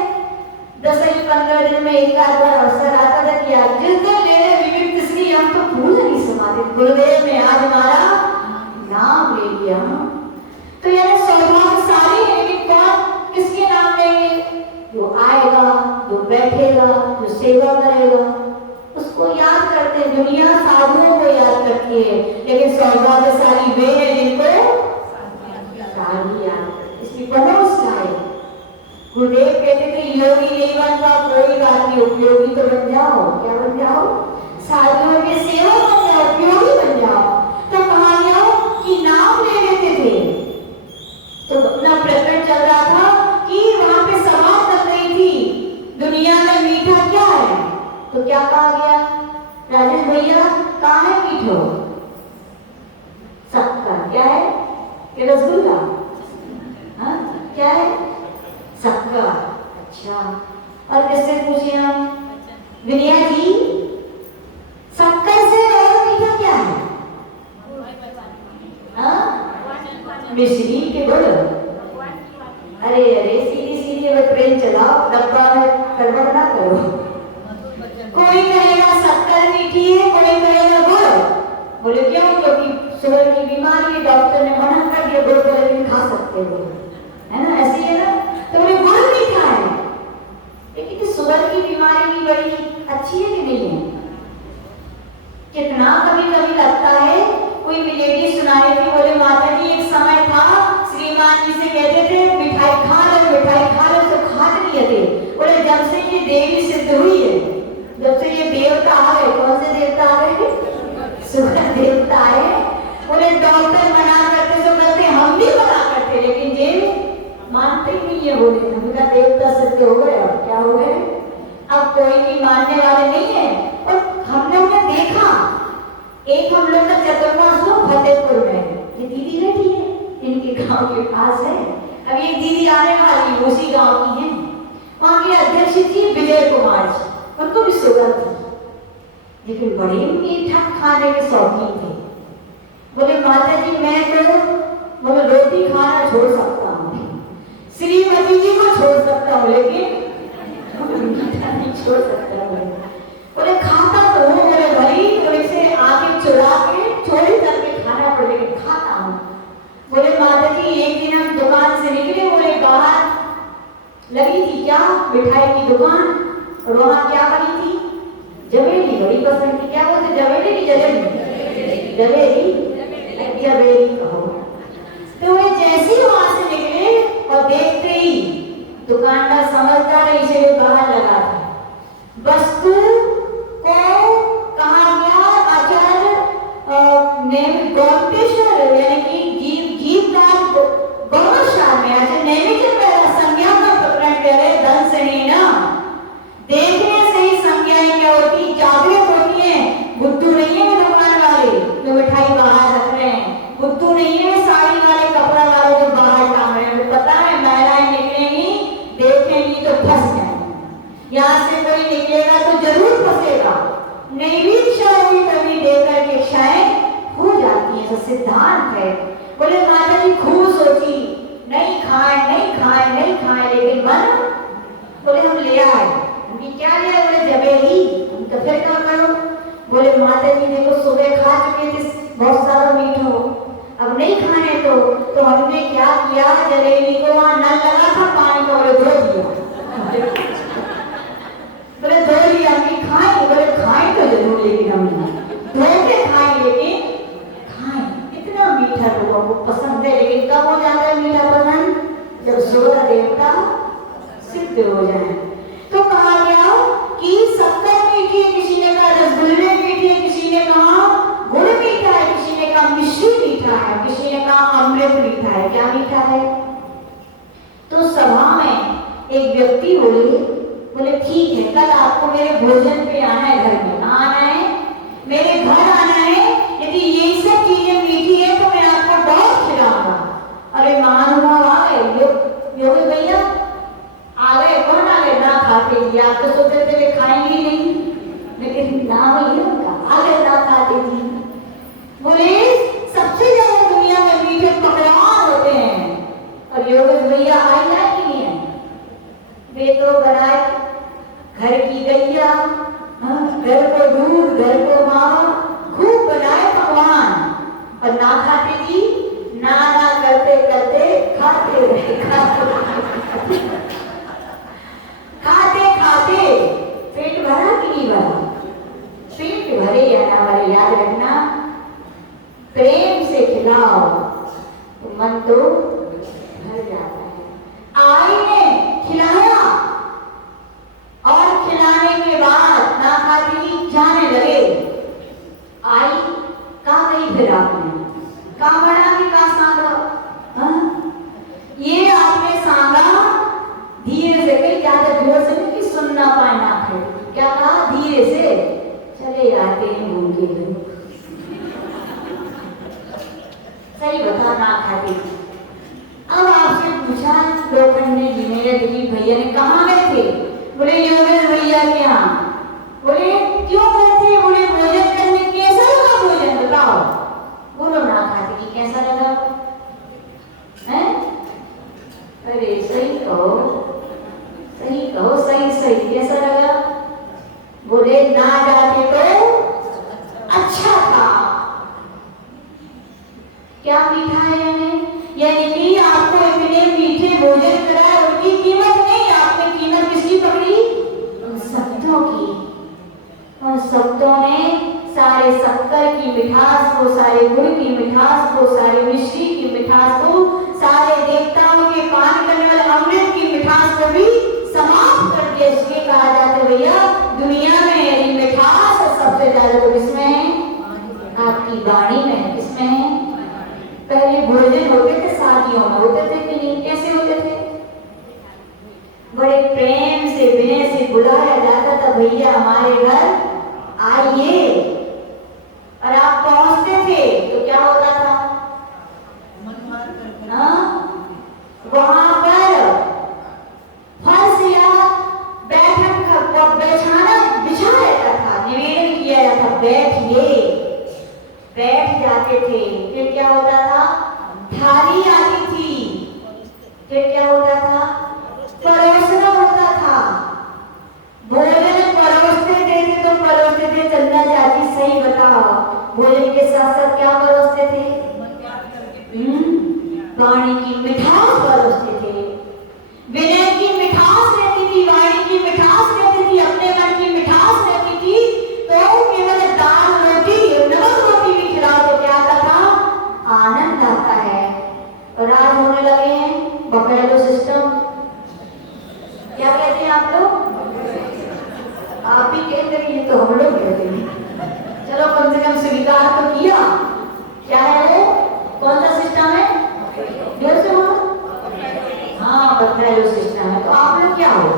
10-15 दिन में एक आध बार अवसर आता था कि आप जिस दिन ले रहे विविध तीसरी, हम तो भूल नहीं समाते, गुरुदेव ने आज हमारा नाम ले लिया। तो यानी सौभाग्य सारी है, लेकिन कौन किसके नाम लेंगे? जो आएगा, जो बैठेगा, जो सेवा करेगा, उसको याद करते हैं। दुनिया साधुओं को याद करती है, लेकिन सौभाग्यशाली वे हैं जिनको सारी याद करते। इसलिए बहुत सारे गुरुदेव योगी नहीं बन पाओ कोई बात नहीं, उपयोगी तो बन जाओ। क्या बन जाओ? साधुओं के सेवक बन जाओ, उपयोगी बन जाओ। तो कहा गया कि नाम ले लेते थे, तो अपना प्रकरण चल रहा था कि वहां पे सभा चल रही थी, दुनिया में मीठा क्या है? तो क्या कहा गया? राजेश भैया कहाँ है मीठो? शक्कर। क्या है? ये रसगुल्ला। हाँ क्या है? शक्कर। अच्छा, और किससे पूछे हम? विनया जी, शक्कर से और मीठा क्या है? मिश्री के गुड़। अरे अरे सीधी सीधी में ट्रेन चलाओ, डब्बा में गड़बड़ ना करो। कोई कहेगा शक्कर मीठी है, कोई कहेगा गुड़। बोले क्यों? क्योंकि शुगर की बीमारी है, डॉक्टर ने मना कर दिया, गुड़ को लेकिन खा सकते हो, है ना? ऐसी है ना? तो बोले गुड़ मीठा है, लेकिन शुगर की बीमारी भी बड़ी अच्छी है कि नहीं है? कितना कभी कभी लगता है। कोई लेडी सुना रही थी, बोले माता जी एक समय था श्रीमान जी से कहते थे मिठाई खा लो, मिठाई खा लो, तो खा नहीं थे। बोले जब से ये देवी सिद्ध हुई है, जब से ये देवता आ गए, कौन से देवता आ गए? शुगर देवता है। बोले डॉक्टर मना करते तो कहते हम भी मना करते, लेकिन ये मानते ही नहीं है। बोले उनका देवता सिद्ध हो गए। अब क्या हो गए? अब कोई भी मानने वाले नहीं है। और हम लोग ने देखा, एक हम लोग का चतुर्मास हुआ फतेहपुर में, ये दीदी बैठी है, इनके गांव के पास है। अब ये दीदी आने वाली उसी गांव की है। वहां के अध्यक्ष थी विजय कुमार जी, उनको भी शुगर थी, लेकिन बड़े मीठा खाने के शौकीन थे। बोले माता जी मैं तो बोले रोटी खाना छोड़ सकता हूँ, श्रीमती जी को छोड़ सकता हूँ, लेकिन मीठा नहीं छोड़ सकता हूँ। बोले खाता तो हूँ, बोले भाई थोड़ी से आगे चुरा के चोरी करके खाना पड़े, लेकिन खाता हूँ। बोले माता जी एक दिन हम दुकान से निकले, बोले बाहर लगी थी क्या? मिठाई की दुकान। और वहाँ क्या बनी थी? जवेली, बड़ी पसंद थी। क्या बोलते? जवेली की जलेबी, जवेली जवेली कहो। तो वे जैसे ही वहां से निकले और देखते ही दुकानदार समझदार है, इसे बाहर लगा था। वस्तु को कहा गया आचार्य गौमतेश्वर यानी कि जीवदान गौशाला में आचार्य नैमिषर में संज्ञा का प्रकरण करे धन से ही ना देखने से ही संज्ञाएं क्या होती? जागृत होती है। बुद्धू नहीं है वो दुकान वाले जो मिठाई बाहर रख रहे हैं, बुद्धू नहीं है वो साड़ी वाले, कपड़ा वाले जो बाहर टांग रहे हैं। पता है महिलाएं निकलेंगी, देखेंगी तो फंस जाएंगी। यहाँ से कोई निकलेगा तो जरूर फंसेगा। निर्वीक्षा हुई कभी देकर के क्षय हो जाती है, तो सिद्धांत है। बोले माता जी खूब सोची, नहीं खाए नहीं खाए नहीं खाए, लेकिन मन बोले हम ले आए। क्या लिया? बोले जवेली। तो फिर क्या करो? बोले माता जी देखो सुबह खा चुके थे बहुत सारा मीठो, अब नहीं खाने तो हमने क्या किया? जलेबी को वहां नल लगा था पानी का, बोले धो दिया। बोले धो लिया कि खाए? बोले खाए तो जरूर, लेकिन हम धो के खाए, लेकिन खाए। इतना मीठा लोगों को पसंद है, लेकिन कब हो जाता है मीठा पसंद? जब शुगर देवता सिद्ध हो जाए। तो कहा गया कि शक्कर मीठी है, किसी ने कहा रसगुल्ले मीठे, किसी ने कहा गुड़ मीठा है, किसी ने कहा मिश्री मीठा है, किसी ने कहा अमृत मीठा है। क्या मीठा है? तो सभा में एक व्यक्ति बोले ठीक है, कल आपको मेरे भोजन पे आना है, घर में आना है, मेरे घर आना है, यदि यही सब चीजें मीठी है तो मैं आपको बहुत खिलाऊंगा। अरे महानुभाव आ गए, योगी भैया आ गए। कौन आ गए? ना खाते जी, आप तो सोचते थे खाएंगे ही नहीं, लेकिन ना भैया उनका आ गए ना खाते जी। बोले सबसे ज्यादा दुनिया में मीठे पकवान होते हैं, और योगेश भैया आए ना कि नहीं है? वे तो बनाए घर की गैया, घर को दूध, घर को मावा, खूब बनाए पकवान, और ना खाते जी, ना ना करते करते खाते रहे, खाते खाते पेट भरा कि नहीं भरा? पेट भरे या ना भरे याद रखना, प्रेम से खिलाओ तो मन तो भर जाता है। आई ने खिलाया खिलाने के बाद ना खाती थी, जाने लगे। आई कहाँ गई फिर आपने, कहाँ बढ़ा के कहाँ सांगा? ये आपने सांगा धीरे से कही, ज्यादा जोर से नहीं कि सुनना पाए ना खाए। क्या कहा? धीरे से चले आते हैं घूम के घर। सही बता, ना खाती थी। अब आपसे पूछा लोखंडे जी ने या दिलीप भैया ने, कहाँ गए थे? बोले योगेश भैया के यहाँ। बोले क्यों गए थे? बोले भोजन करने। कैसा लगा भोजन बताओ? बोलो ना खाती थी, कैसा लगा? हैं? अरे सही कहो, सही कहो, सही सही, कैसा लगा? बोले ना जाते तो अच्छा था। क्या मीठा है यानी कि आपको इतने मीठे भोजन कराए, उनकी कीमत नहीं, आपने कीमत किसकी पकड़ी? उन शब्दों की। उन शब्दों ने सारे शक्कर की मिठास को, सारे गुड़ की मिठास को, सारे मिश्री की मिठास को, सारे देवताओं के पान करने वाले अमृत की मिठास को भी समाप्त कर दिया। इसलिए कहा जाता है भैया, दुनिया में यदि मिठास सबसे ज्यादा तो किसमें है? आपकी वाणी में। किसमें है? पहले भोजन होते थे शादियों में, होते थे कि नहीं? कैसे होते थे? बड़े प्रेम से विनय से बुलाया जाता था, भैया हमारे घर आइए। और आप पहुंचते थे तो क्या होता था? वहां पर फर्श या बैठक का बिछाना बिछा रहता था, निवेदन किया जाता था, बैठिए। बैठ जाते थे। फिर क्या होता था? थाली आती थी। फिर क्या होता था? परोसना होता था। भोजन परोसते थे तो परोसते थे। चंदा चाची सही बताओ, भोजन के साथ साथ क्या परोसते थे? वाणी की मिठास परोसते थे। विनय की मिठास रहती थी, वाणी की मिठास रहती थी, अपने मन की मिठास रहती थी। तो केवल दाल रोटी, नमक रोटी भी खिलाओ तो क्या आता था? आनंद आता है। और आज होने लगे हैं बफेलो सिस्टम। क्या कहते हैं आप लोग? आप भी कहते हैं, ये तो हम लोग कहते हैं। चलो कम से कम स्वीकार तो किया। क्या है वो? कौन सा सिस्टम है? जोर से बोलो। हाँ, बफेलो सिस्टम है। तो आप लोग क्या हो?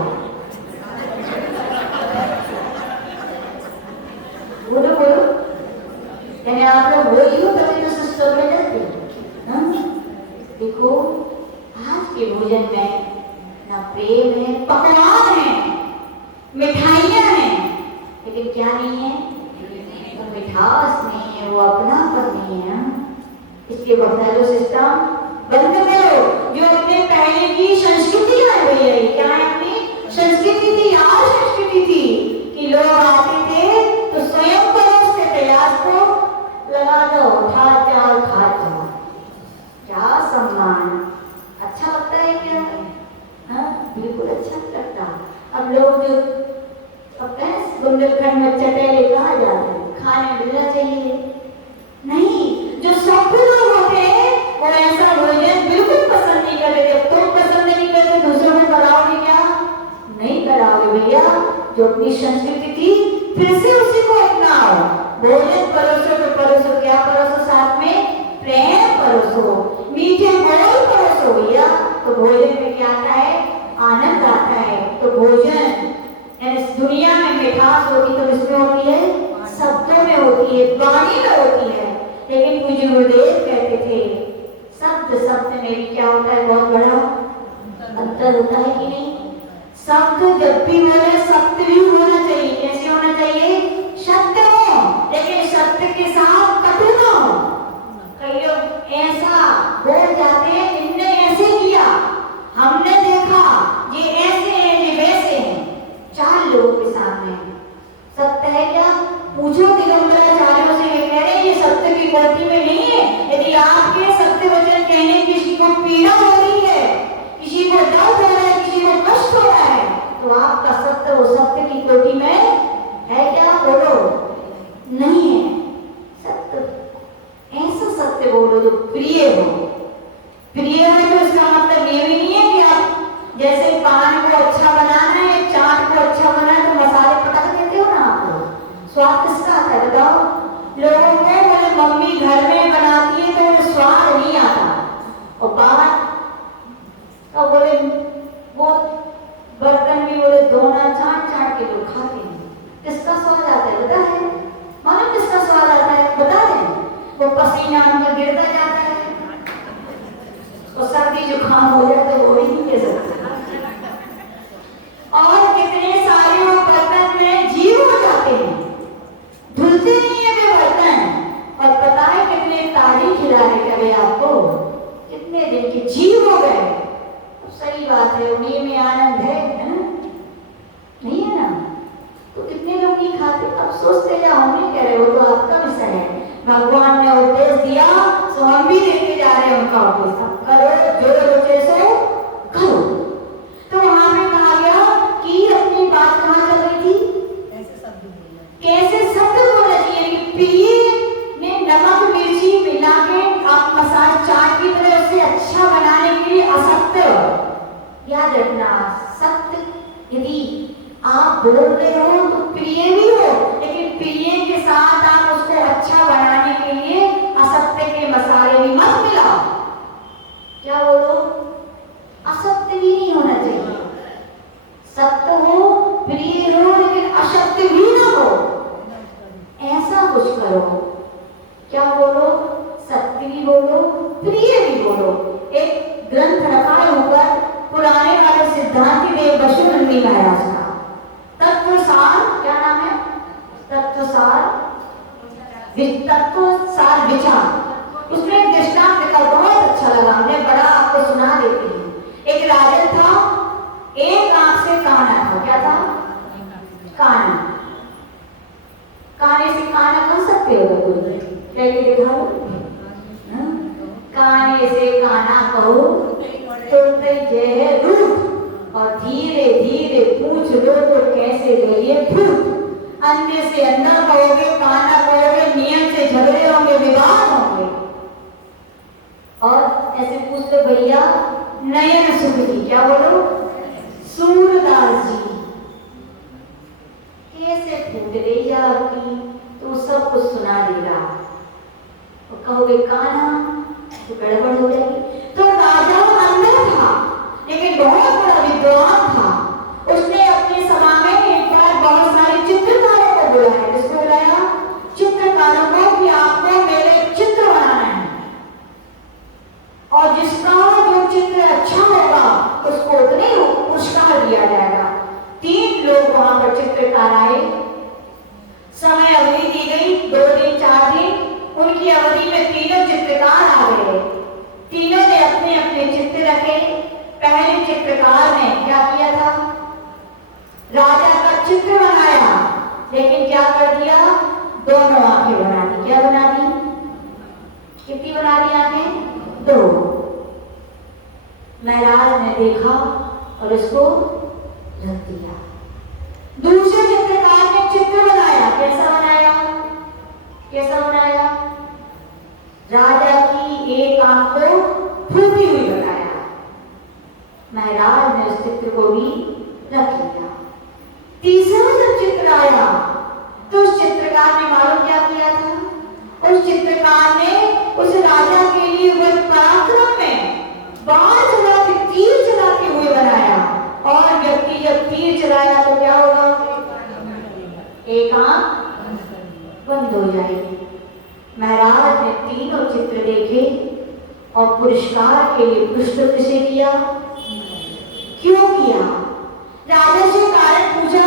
बोलो बोलो। यानी आप लोग वही हो बफेलो सिस्टम में रहते हो। देखो आज के भोजन में ना प्रेम है, पकवान है, मिठाइयां हैं, लेकिन क्या नहीं है? वो मिठास नहीं है, वो अपनापन नहीं है। इसलिए बफेलो सिस्टम बंद करो। जो अपने पहले की संस्कृति है भैया, क्या है? अपनी संस्कृति थी, यार संस्कृति थी कि लोग आते थे तो स्वयं परोसते थे। आज को लगा दो, उठा जाओ, खा जाओ। क्या सम्मान! अच्छा लगता है क्या? हाँ, बिल्कुल अच्छा नहीं लगता। अब लोग जो बुंदेलखंड में चटेले कहा जाते हैं, खाने मिलना चाहिए। नहीं, जो सभ्य लोग होते हैं वो ऐसा भोजन बिल्कुल पसंद नहीं करते। जब तुम पसंद नहीं करते, दूसरों को कराओगे क्या? नहीं कराओगे भैया। जो अपनी संस्कृति थी, फिर से उसी को अपनाओ। भोजन परोसो तो परोसो, क्या परोसो? साथ में प्रेम परोसो, मीठे बोल परोसो भैया। तो भोजन में क्या आता है? आनंद आता है। तो भोजन इस दुनिया में मिठास होती तो किसमें होती है? शब्दों में होती है, वाणी में होती है। लेकिन पूज्य गुरुदेव कहते थे शब्द में भी क्या होता है? बहुत बड़ा अंतर होता है कि नहीं? शब्द जब भी बोले, सत्य भी होना चाहिए। कैसे होना चाहिए? सत्य हो, लेकिन सत्य के साथ कटु न हो। कई लोग ऐसा बोल जाते हैं, इनने ऐसे किया, हमने देखा, ये ऐसे हैं, ये वैसे हैं। 4 लोगों के सामने सत्य है क्या? पूछो दिगंबराचार्यों से, ये कह रहे हैं ये सत्य की कोटि में नहीं है। यदि आपके सत्य वचन कहने किसी को पीड़ा हो रही है, किसी को दर्द हो रहा है, किसी को कष्ट हो रहा है, तो आपका सत्य वो सत्य की कोटि में है क्या? बोलो, नहीं है। सत्य ऐसा सत्य बोलो जो प्रिय हो। प्रिय हो तो इसका मतलब ये भी नहीं है कि आप जैसे पान को अच्छा बनाना है, चाट को अच्छा बनाना है तो है बताओ? लोगों को बोले मम्मी घर में बनाती है तो उन्हें स्वाद नहीं आता, और बाहर तो बोले वो बर्तन भी बोले धोना चाट चाट के लोग खाते हैं। किसका स्वाद आता है पता है? मानो किसका स्वाद आता है बता दें? वो पसीना उनका गिरता जाता है, और सर्दी जुकाम हो जाता है, वो भी नहीं दे सकता। और कितने सारे वो बर्तन में जीव हो जाते हैं, धुलते नहीं है वे बर्तन, और पता है कितने ताली खिलाने करे आपको, कितने दिन के जीव हो गए। सही बात है, उन्हीं में आनंद है ना? नहीं है ना? तो कितने लोग नहीं खाते, अब सोचते जा, हम नहीं कह रहे, वो तो आपका विषय है। भगवान ने उपदेश दिया तो हम भी देते जा रहे हैं उनका उपदेश, करो जो रुचे सो करो। तो वहां पे कहा गया कि अपनी बात कहाँ चल रही थी? कैसे शब्द बोलना चाहिए। प्रिय ने नमक मिर्ची मिला के आप मसाला चाट की तरह उसे अच्छा बनाने के लिए असत्य, याद रखना, सत्य यदि आप बोल रहे हो तो प्रिय भी हो, लेकिन प्रिय के साथ आप उसको अच्छा बनाने के लिए असत्य के मसाले भी मत मिलाओ। क्या बोलो? असत्य भी नहीं होना चाहिए, सत्य हो, प्रिय हो, लेकिन असत्य भी ना हो, ऐसा कुछ करो। क्या बोलो? सत्य भी बोलो, प्रिय भी बोलो। एक ग्रंथ रखा है ऊपर, पुराने वाले सिद्धांति देव बसुनंदी महाराज का, तत्वसार, क्या नाम है? तत्वसार विचार। उसमें एक दृष्टांत देखा, बहुत अच्छा लगा, हमने बड़ा आपको सुना देती है। एक राजन था, एक आंख से काना था। क्या था? काना। काने से काना कह सकते हो कोई? कैसे दिखाओ? काने से काना कहो तो जय रूप, और धीरे धीरे पूछ लो तो कैसे गए फूट। अंधे से अंधा कहोगे, काना कहोगे, नियम से झगड़े होंगे, विवाद होंगे। और ऐसे पूछते भैया नयन सुख जी, क्या बोलो? सूरदास जी कैसे फूट गई आपकी, तो सब कुछ सुना देगा। और कहोगे काना तो गड़बड़ हो जाएगी। तो राजा अंदर था, लेकिन बहुत बड़ा विद्वान था। उसने अपनी सभा में एक बार बहुत सारे चित्रकारों को बुलाया। किसको बुलाया? चित्रकारों को, कि आपको मेरे चित्र बनाना है, और जिसका जो चित्र अच्छा होगा उसको उतने पुरस्कार दिया जाएगा। 3 लोग वहां पर चित्रकार आए, समय अवधि दी गई 2 दिन 4 दिन, उनकी अवधि में तीनों चित्रकार आ गए। तीनों ने अपने अपने चित्र रखे। पहले चित्रकार ने क्या किया था? राजा का चित्र बनाया, लेकिन क्या कर दिया? दोनों आंखें बना दी। क्या बना दी? कितनी बना दी आंखें? 2। महाराज ने देखा और इसको रख दिया। दूसरे चित्रकार ने चित्र बनाया, कैसा बनाया? कैसा बनाया? राजा की एक आंख को फूटी हुई बनाया। महाराज ने उस चित्र को भी रख लिया। तीसरा जब चित्र आया तो उस चित्रकार ने मालूम क्या किया था? उस चित्रकार ने उस राजा के लिए हुए पराक्रम में बाण चला के, तीर चलाते हुए बनाया। और व्यक्ति जब तीर चलाया तो क्या होगा? एक आंख बंद हो जाएगी। महाराज ने तीनों चित्र देखे और पुरस्कार के लिए पुरस्कृत किसे किया? क्यों किया? राजा से कारण पूछा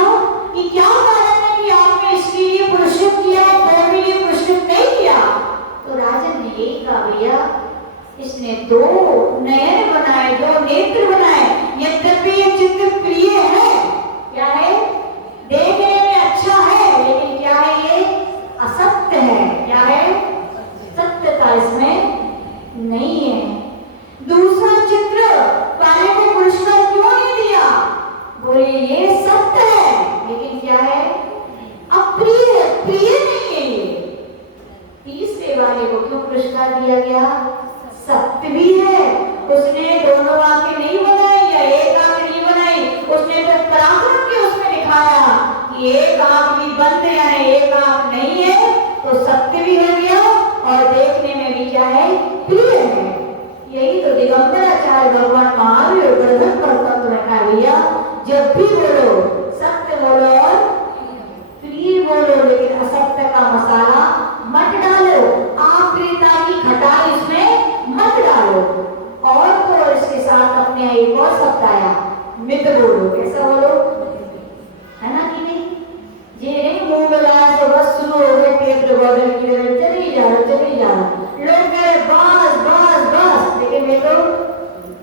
कि क्या कारण है कि आपने इसके लिए पुरस्कृत किया, दो के लिए पुरस्कृत नहीं किया? तो राजन ने यही कहा, भैया इसने 2 नयन बनाए, 2 नेत्र बनाए, यद्यपि ये चित्र प्रिय है, क्या है? देखने में अच्छा है, लेकिन क्या है? ये असत्य है। क्या है? सत्यता इसमें नहीं है। दूसरा चित्र वाले को पुरस्कार क्यों नहीं दिया? बोले ये सत्य है, लेकिन क्या है? अप्रिय, प्रिय नहीं है ये। तीसरे वाले को क्यों पुरस्कार दिया गया? सत्य भी है, उसने दोनों आंखें नहीं बनाई या एक आंख नहीं बनाई, उसने तो पराक्रम के उसमें दिखाया कि एक आंख भी बंद है, एक आंख नहीं है,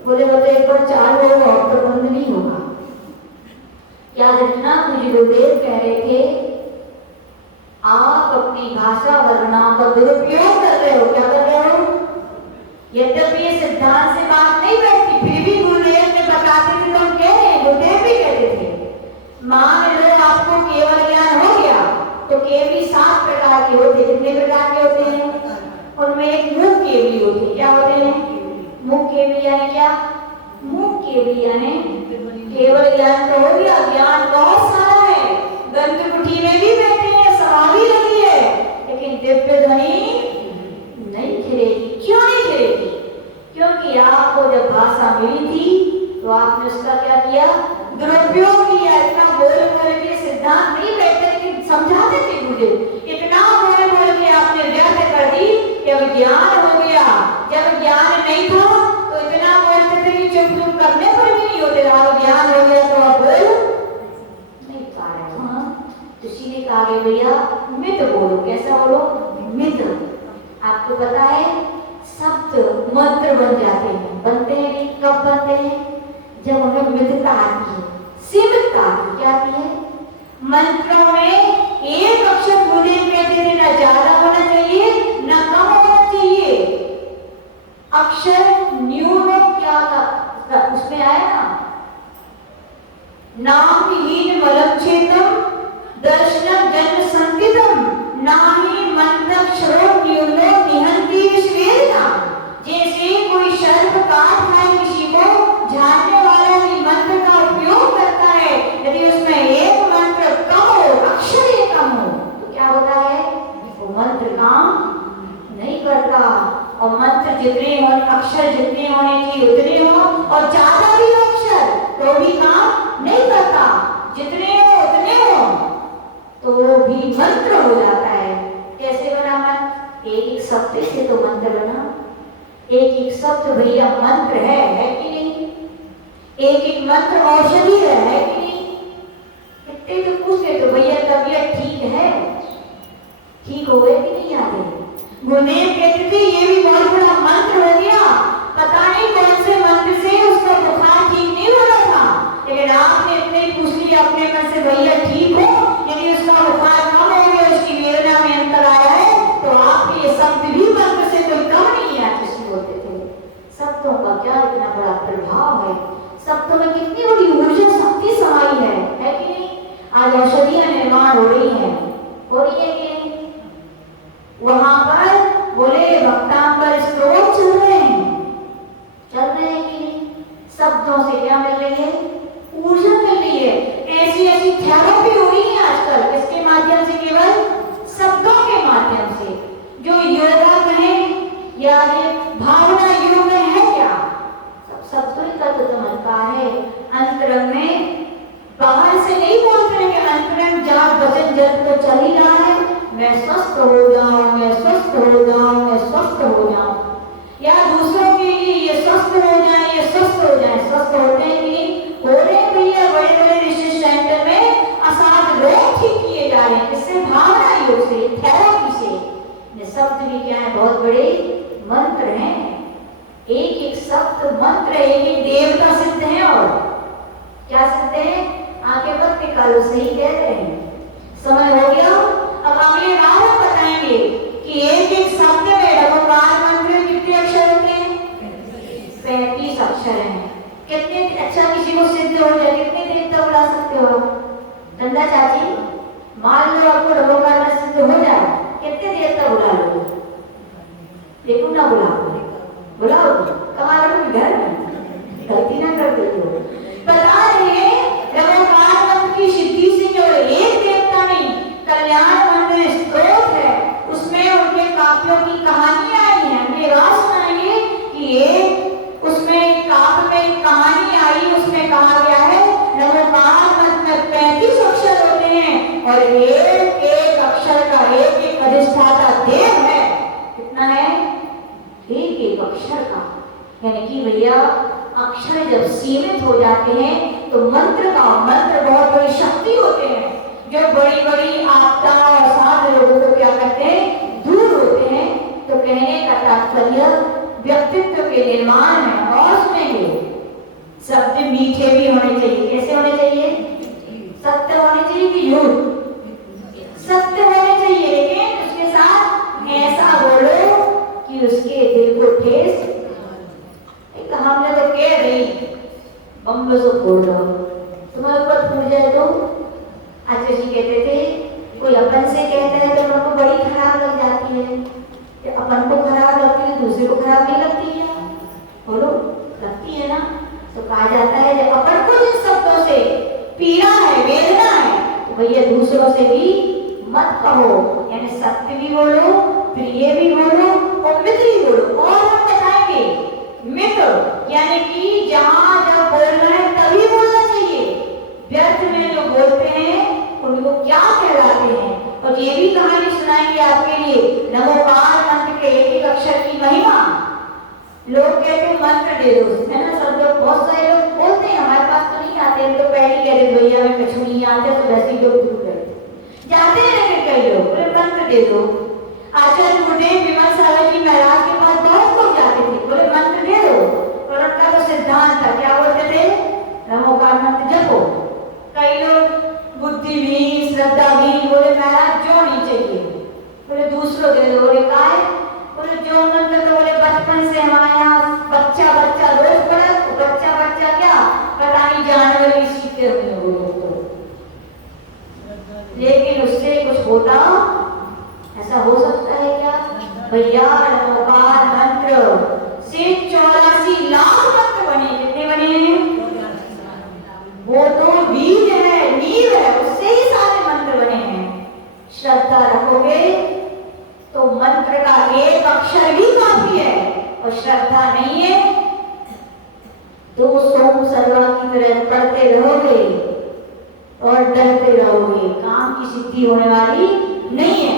बोले वो तो एक बार चालू होगा और तो बंद नहीं होगा। क्या घटना? पूज्य गुरुदेव कह रहे थे आप अपनी भाषा वर्णा का दुरुपयोग कर रहे हो। क्या कर रहे हो? यद्यपि ये सिद्धांत से बात नहीं बैठती, फिर भी गुरुदेव ने बताते थे तो हम कह रहे हैं, गुरुदेव भी कहते थे मान लो आपको केवल ज्ञान हो गया तो केवली 7 प्रकार के होते। कितने प्रकार के होते हैं? उनमें एक मूक केवली होती है। क्या होते हैं? मूक केवली यानी क्या? मूक केवली यानी केवल ज्ञान तो हो गया, ज्ञान बहुत सारा है, ग्रंथ कुटी में भी बैठे हैं, समाधि लगी है, लेकिन दिव्य ध्वनि नहीं खिलेगी। क्यों नहीं खिलेगी? क्योंकि आपको जब भाषा मिली थी तो आपने उसका क्या किया? दुरुपयोग किया। इतना बोल के सिद्धांत नहीं बैठे, लेकिन समझाते थे मुझे, इतना बोल के आपने व्यर्थ कर दी कि अब ज्ञान हो गया। जब ज्ञान नहीं था तो इतना बोलते थे कि चुप चुप करने पर भी नहीं होते, अब ज्ञान हो गया तो अब बोल नहीं पा रहे। तो इसीलिए कहा गया भैया मित बोलो। कैसा बोलो? मित। आपको पता है शब्द मंत्र बन जाते हैं, बनते हैं नहीं? कब बनते हैं? जब उनमें मितता आती है, सीमितता आती। क्या आती है? मंत्रों में एक अक्षर गुरुदेव कहते थे ना ज्यादा होना चाहिए ना कम होना चाहिए। अक्षर न्यून क्या था उसमें आया ना, नाम हीन मलम चेतम दर्शनम जन्म संकितम नाहि मंत्रक्षरो न्यूनो निहंति विश्वेदना। जैसे कोई सर्प काट खाए किसी को, जानने वाला भी मंत्र का उपयोग करता है, यदि उसमें एक मंत्र कम हो, अक्षर एक कम हो तो क्या होता है? वो मंत्र काम नहीं करता। और मंत्र जितने होने, अक्षर जितने होने चाहिए उतने हो, और ज्यादा भी हो अक्षर तो भी काम नहीं करता। जितने हो उतने हो तो भी मंत्र हो जाता है। कैसे बना मंत्र? एक शब्द से तो मंत्र बना। एक शब्द भैया मंत्र है कि नहीं? एक मंत्र औषधि है कि नहीं? कितने तो पूछते तो भैया तबीयत ठीक है, ठीक हो गए कि नहीं? आते गुरुदेव कहते थे ये भी बहुत बड़ा मंत्र हो गया। पता नहीं कौन से मंत्र से उसका बुखार ठीक नहीं हो रहा था, लेकिन आपने इतने ही पूछ लिया अपने मन से भैया ठीक हो, यदि उसका बुखार कम हो गया, उसकी वेदना में अंतर आया है तो आपके ये शब्द भी मंत्र से कोई कम नहीं है। जिससे बोलते थे शब्दों का क्या इतना बड़ा प्रभाव है, शब्दों में कितनी बड़ी ऊर्जा शक्ति समाई है कि नहीं? आज औषधियां निर्माण हो रही है कि नहीं? वहां पर बोले भक्तांबर स्त्रोत चल रहे हैं कि नहीं? शब्दों से क्या मिल रही है? ऊर्जा मिल रही है। ऐसी ऐसी थेरेपी हो रही है आजकल, किसके माध्यम से? केवल शब्दों के माध्यम से। जो योगा कहें या ये भावना योग में है क्या? सब शब्दों का तो चमत्कार है। अंतरंग में बाहर से नहीं बोल रहे कि अंतरंग जाप वचन जप तो चल ही रहा है, मैं स्वस्थ हो जाऊं, मैं स्वस्थ हो जाऊं, मैं स्वस्थ हो जाऊं, या दूसरों के लिए ये स्वस्थ हो जाए, ये स्वस्थ हो जाए। स्वस्थ होते हैं कि नहीं? हो रहे हैं भैया। बड़े बड़े रिसर्च सेंटर में असाध रोग ठीक किए जा रहे हैं। किससे? भावना योग से, थेरेपी से। ये शब्द भी क्या है? बहुत बड़े मंत्र हैं। एक शब्द मंत्र, एक देवता सिद्ध है। और क्या सिद्ध है? आगे मत निकालो, सही कह रहे हैं। समय हो गया। अब अगले बार हम बताएंगे कि एक शब्द में रघुकार मंत्र में कितने अक्षर होते हैं? 35 अक्षर हैं। कितने अच्छा किसी को सिद्ध हो जाए, कितने देवता बुला सकते हो? चंदा चाची, मान लो आपको रघुकार में सिद्ध हो जाए, कितने देवता बुला लो? देखो ना बुलाओ कमाल घर में गलती ना कर देते हो। बता रहे हैं रघुकार मंत्र की सिद्धि से केवल एक देवता नहीं, कल्याण मंत्र स्त्रोत है, उसमें उनके काव्यों की कहानियां आई हैं। हम ये बात सुनाएंगे कि ये उसमें काव्य में कहानी आई, उसमें कहा गया है रघुकार मंत्र में 35 अक्षर होते हैं और एक एक अक्षर का एक अधिष्ठाता देव है। कितना है? एक एक अक्षर का। यानी कि भैया अक्षर जब सीमित हो जाते हैं तो मंत्र बहुत बड़ी शक्ति होते हैं, जो बड़ी बड़ी आपदा और साध लोगों को क्या करते हैं? दूर होते हैं। तो कहने का तात्पर्य व्यक्तित्व के निर्माण में और सुनेंगे शब्द मीठे भी होने चाहिए। कैसे होने चाहिए? सत्य होने चाहिए कि झूठ? सत्य होने चाहिए, लेकिन उसके साथ ऐसा बोलो कि उसके दिल को ठेस। एक हमने तो कह रही बम से फोड़ दो, तुम्हारे ऊपर फूट जाए तो। आचार्य जी कहते थे कोई अपन से कहता है तो अपन को बड़ी खराब लग जाती है, कि अपन को खराब लगती है दूसरे को खराब नहीं लगती है? बोलो, लगती है ना। तो कहा जाता है जब अपन को जिन शब्दों से पीड़ा है, वेदना है, तो भैया दूसरों से भी मत कहो। यानी सत्य भी बोलो, प्रिय भी बोलो और मित्र भी बोलो। और हम बताएंगे मित्र यानी कि जहां जब बोलना है तभी बोलना चाहिए। व्यर्थ में जो बोलते हैं उनको क्या कहलाते हैं। और ये भी कहानी सुनाएंगे आपके लिए, नमोकार मंत्र के एक एक अक्षर की महिमा। लोग कहते मंत्र दे दो, है ना। सब लोग, बहुत सारे लोग बोलते हैं हमारे पास तो नहीं आते, हम तो पहले कह रहे भैया मैं कछु नहीं आते, तो वैसे ही लोग दूर करते जाते हैं। लेकिन कई लोग बोले मंत्र दे दो। आचार्य गुरुदेव विमल सागर जी महाराज के पास बहुत लोग जाते थे, बोले मंत्र दे दो। और उनका तो सिद्धांत था, क्या बोलते थे? नमोकार मंत्र जपो। कई लोग बुद्धिहीन श्रद्धाहीन बोले महाराज जो नहीं चाहिए, बोले दूसरों दे दो। बोले काय? बोले जो मंत्र तो बोले बचपन से हमारे यहाँ बच्चा बच्चा रोज पढ़ा, बच्चा बच्चा क्या पता नहीं जानवर भी सीखते हुए लोग। लेकिन उससे कुछ होता? ऐसा हो सकता है क्या? भैया नमोकार मंत्र से 84 लाख मंत्र बने। कितने बने हैं? वो तो बीज है, नींव है, उससे ही सारे मंत्र बने हैं। श्रद्धा रखोगे तो मंत्र का एक अक्षर भी काफी है, और श्रद्धा नहीं है तो सोम सर्वा की तरह पढ़ते रहोगे और डरते रहोगे, काम की सिद्धि होने वाली नहीं है।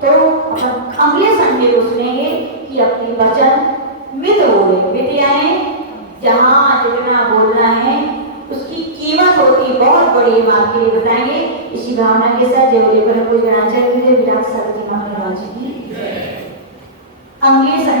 तो अपन अगले संडे को सुनेंगे कि अपनी वचन मित हो गए। मित यानी जहां जितना बोलना है उसकी कीमत होती है बहुत बड़ी, हम आपके लिए बताएंगे। इसी भावना के साथ जय पर कुछ आचार्य विराट सागर जी महाराज की अगले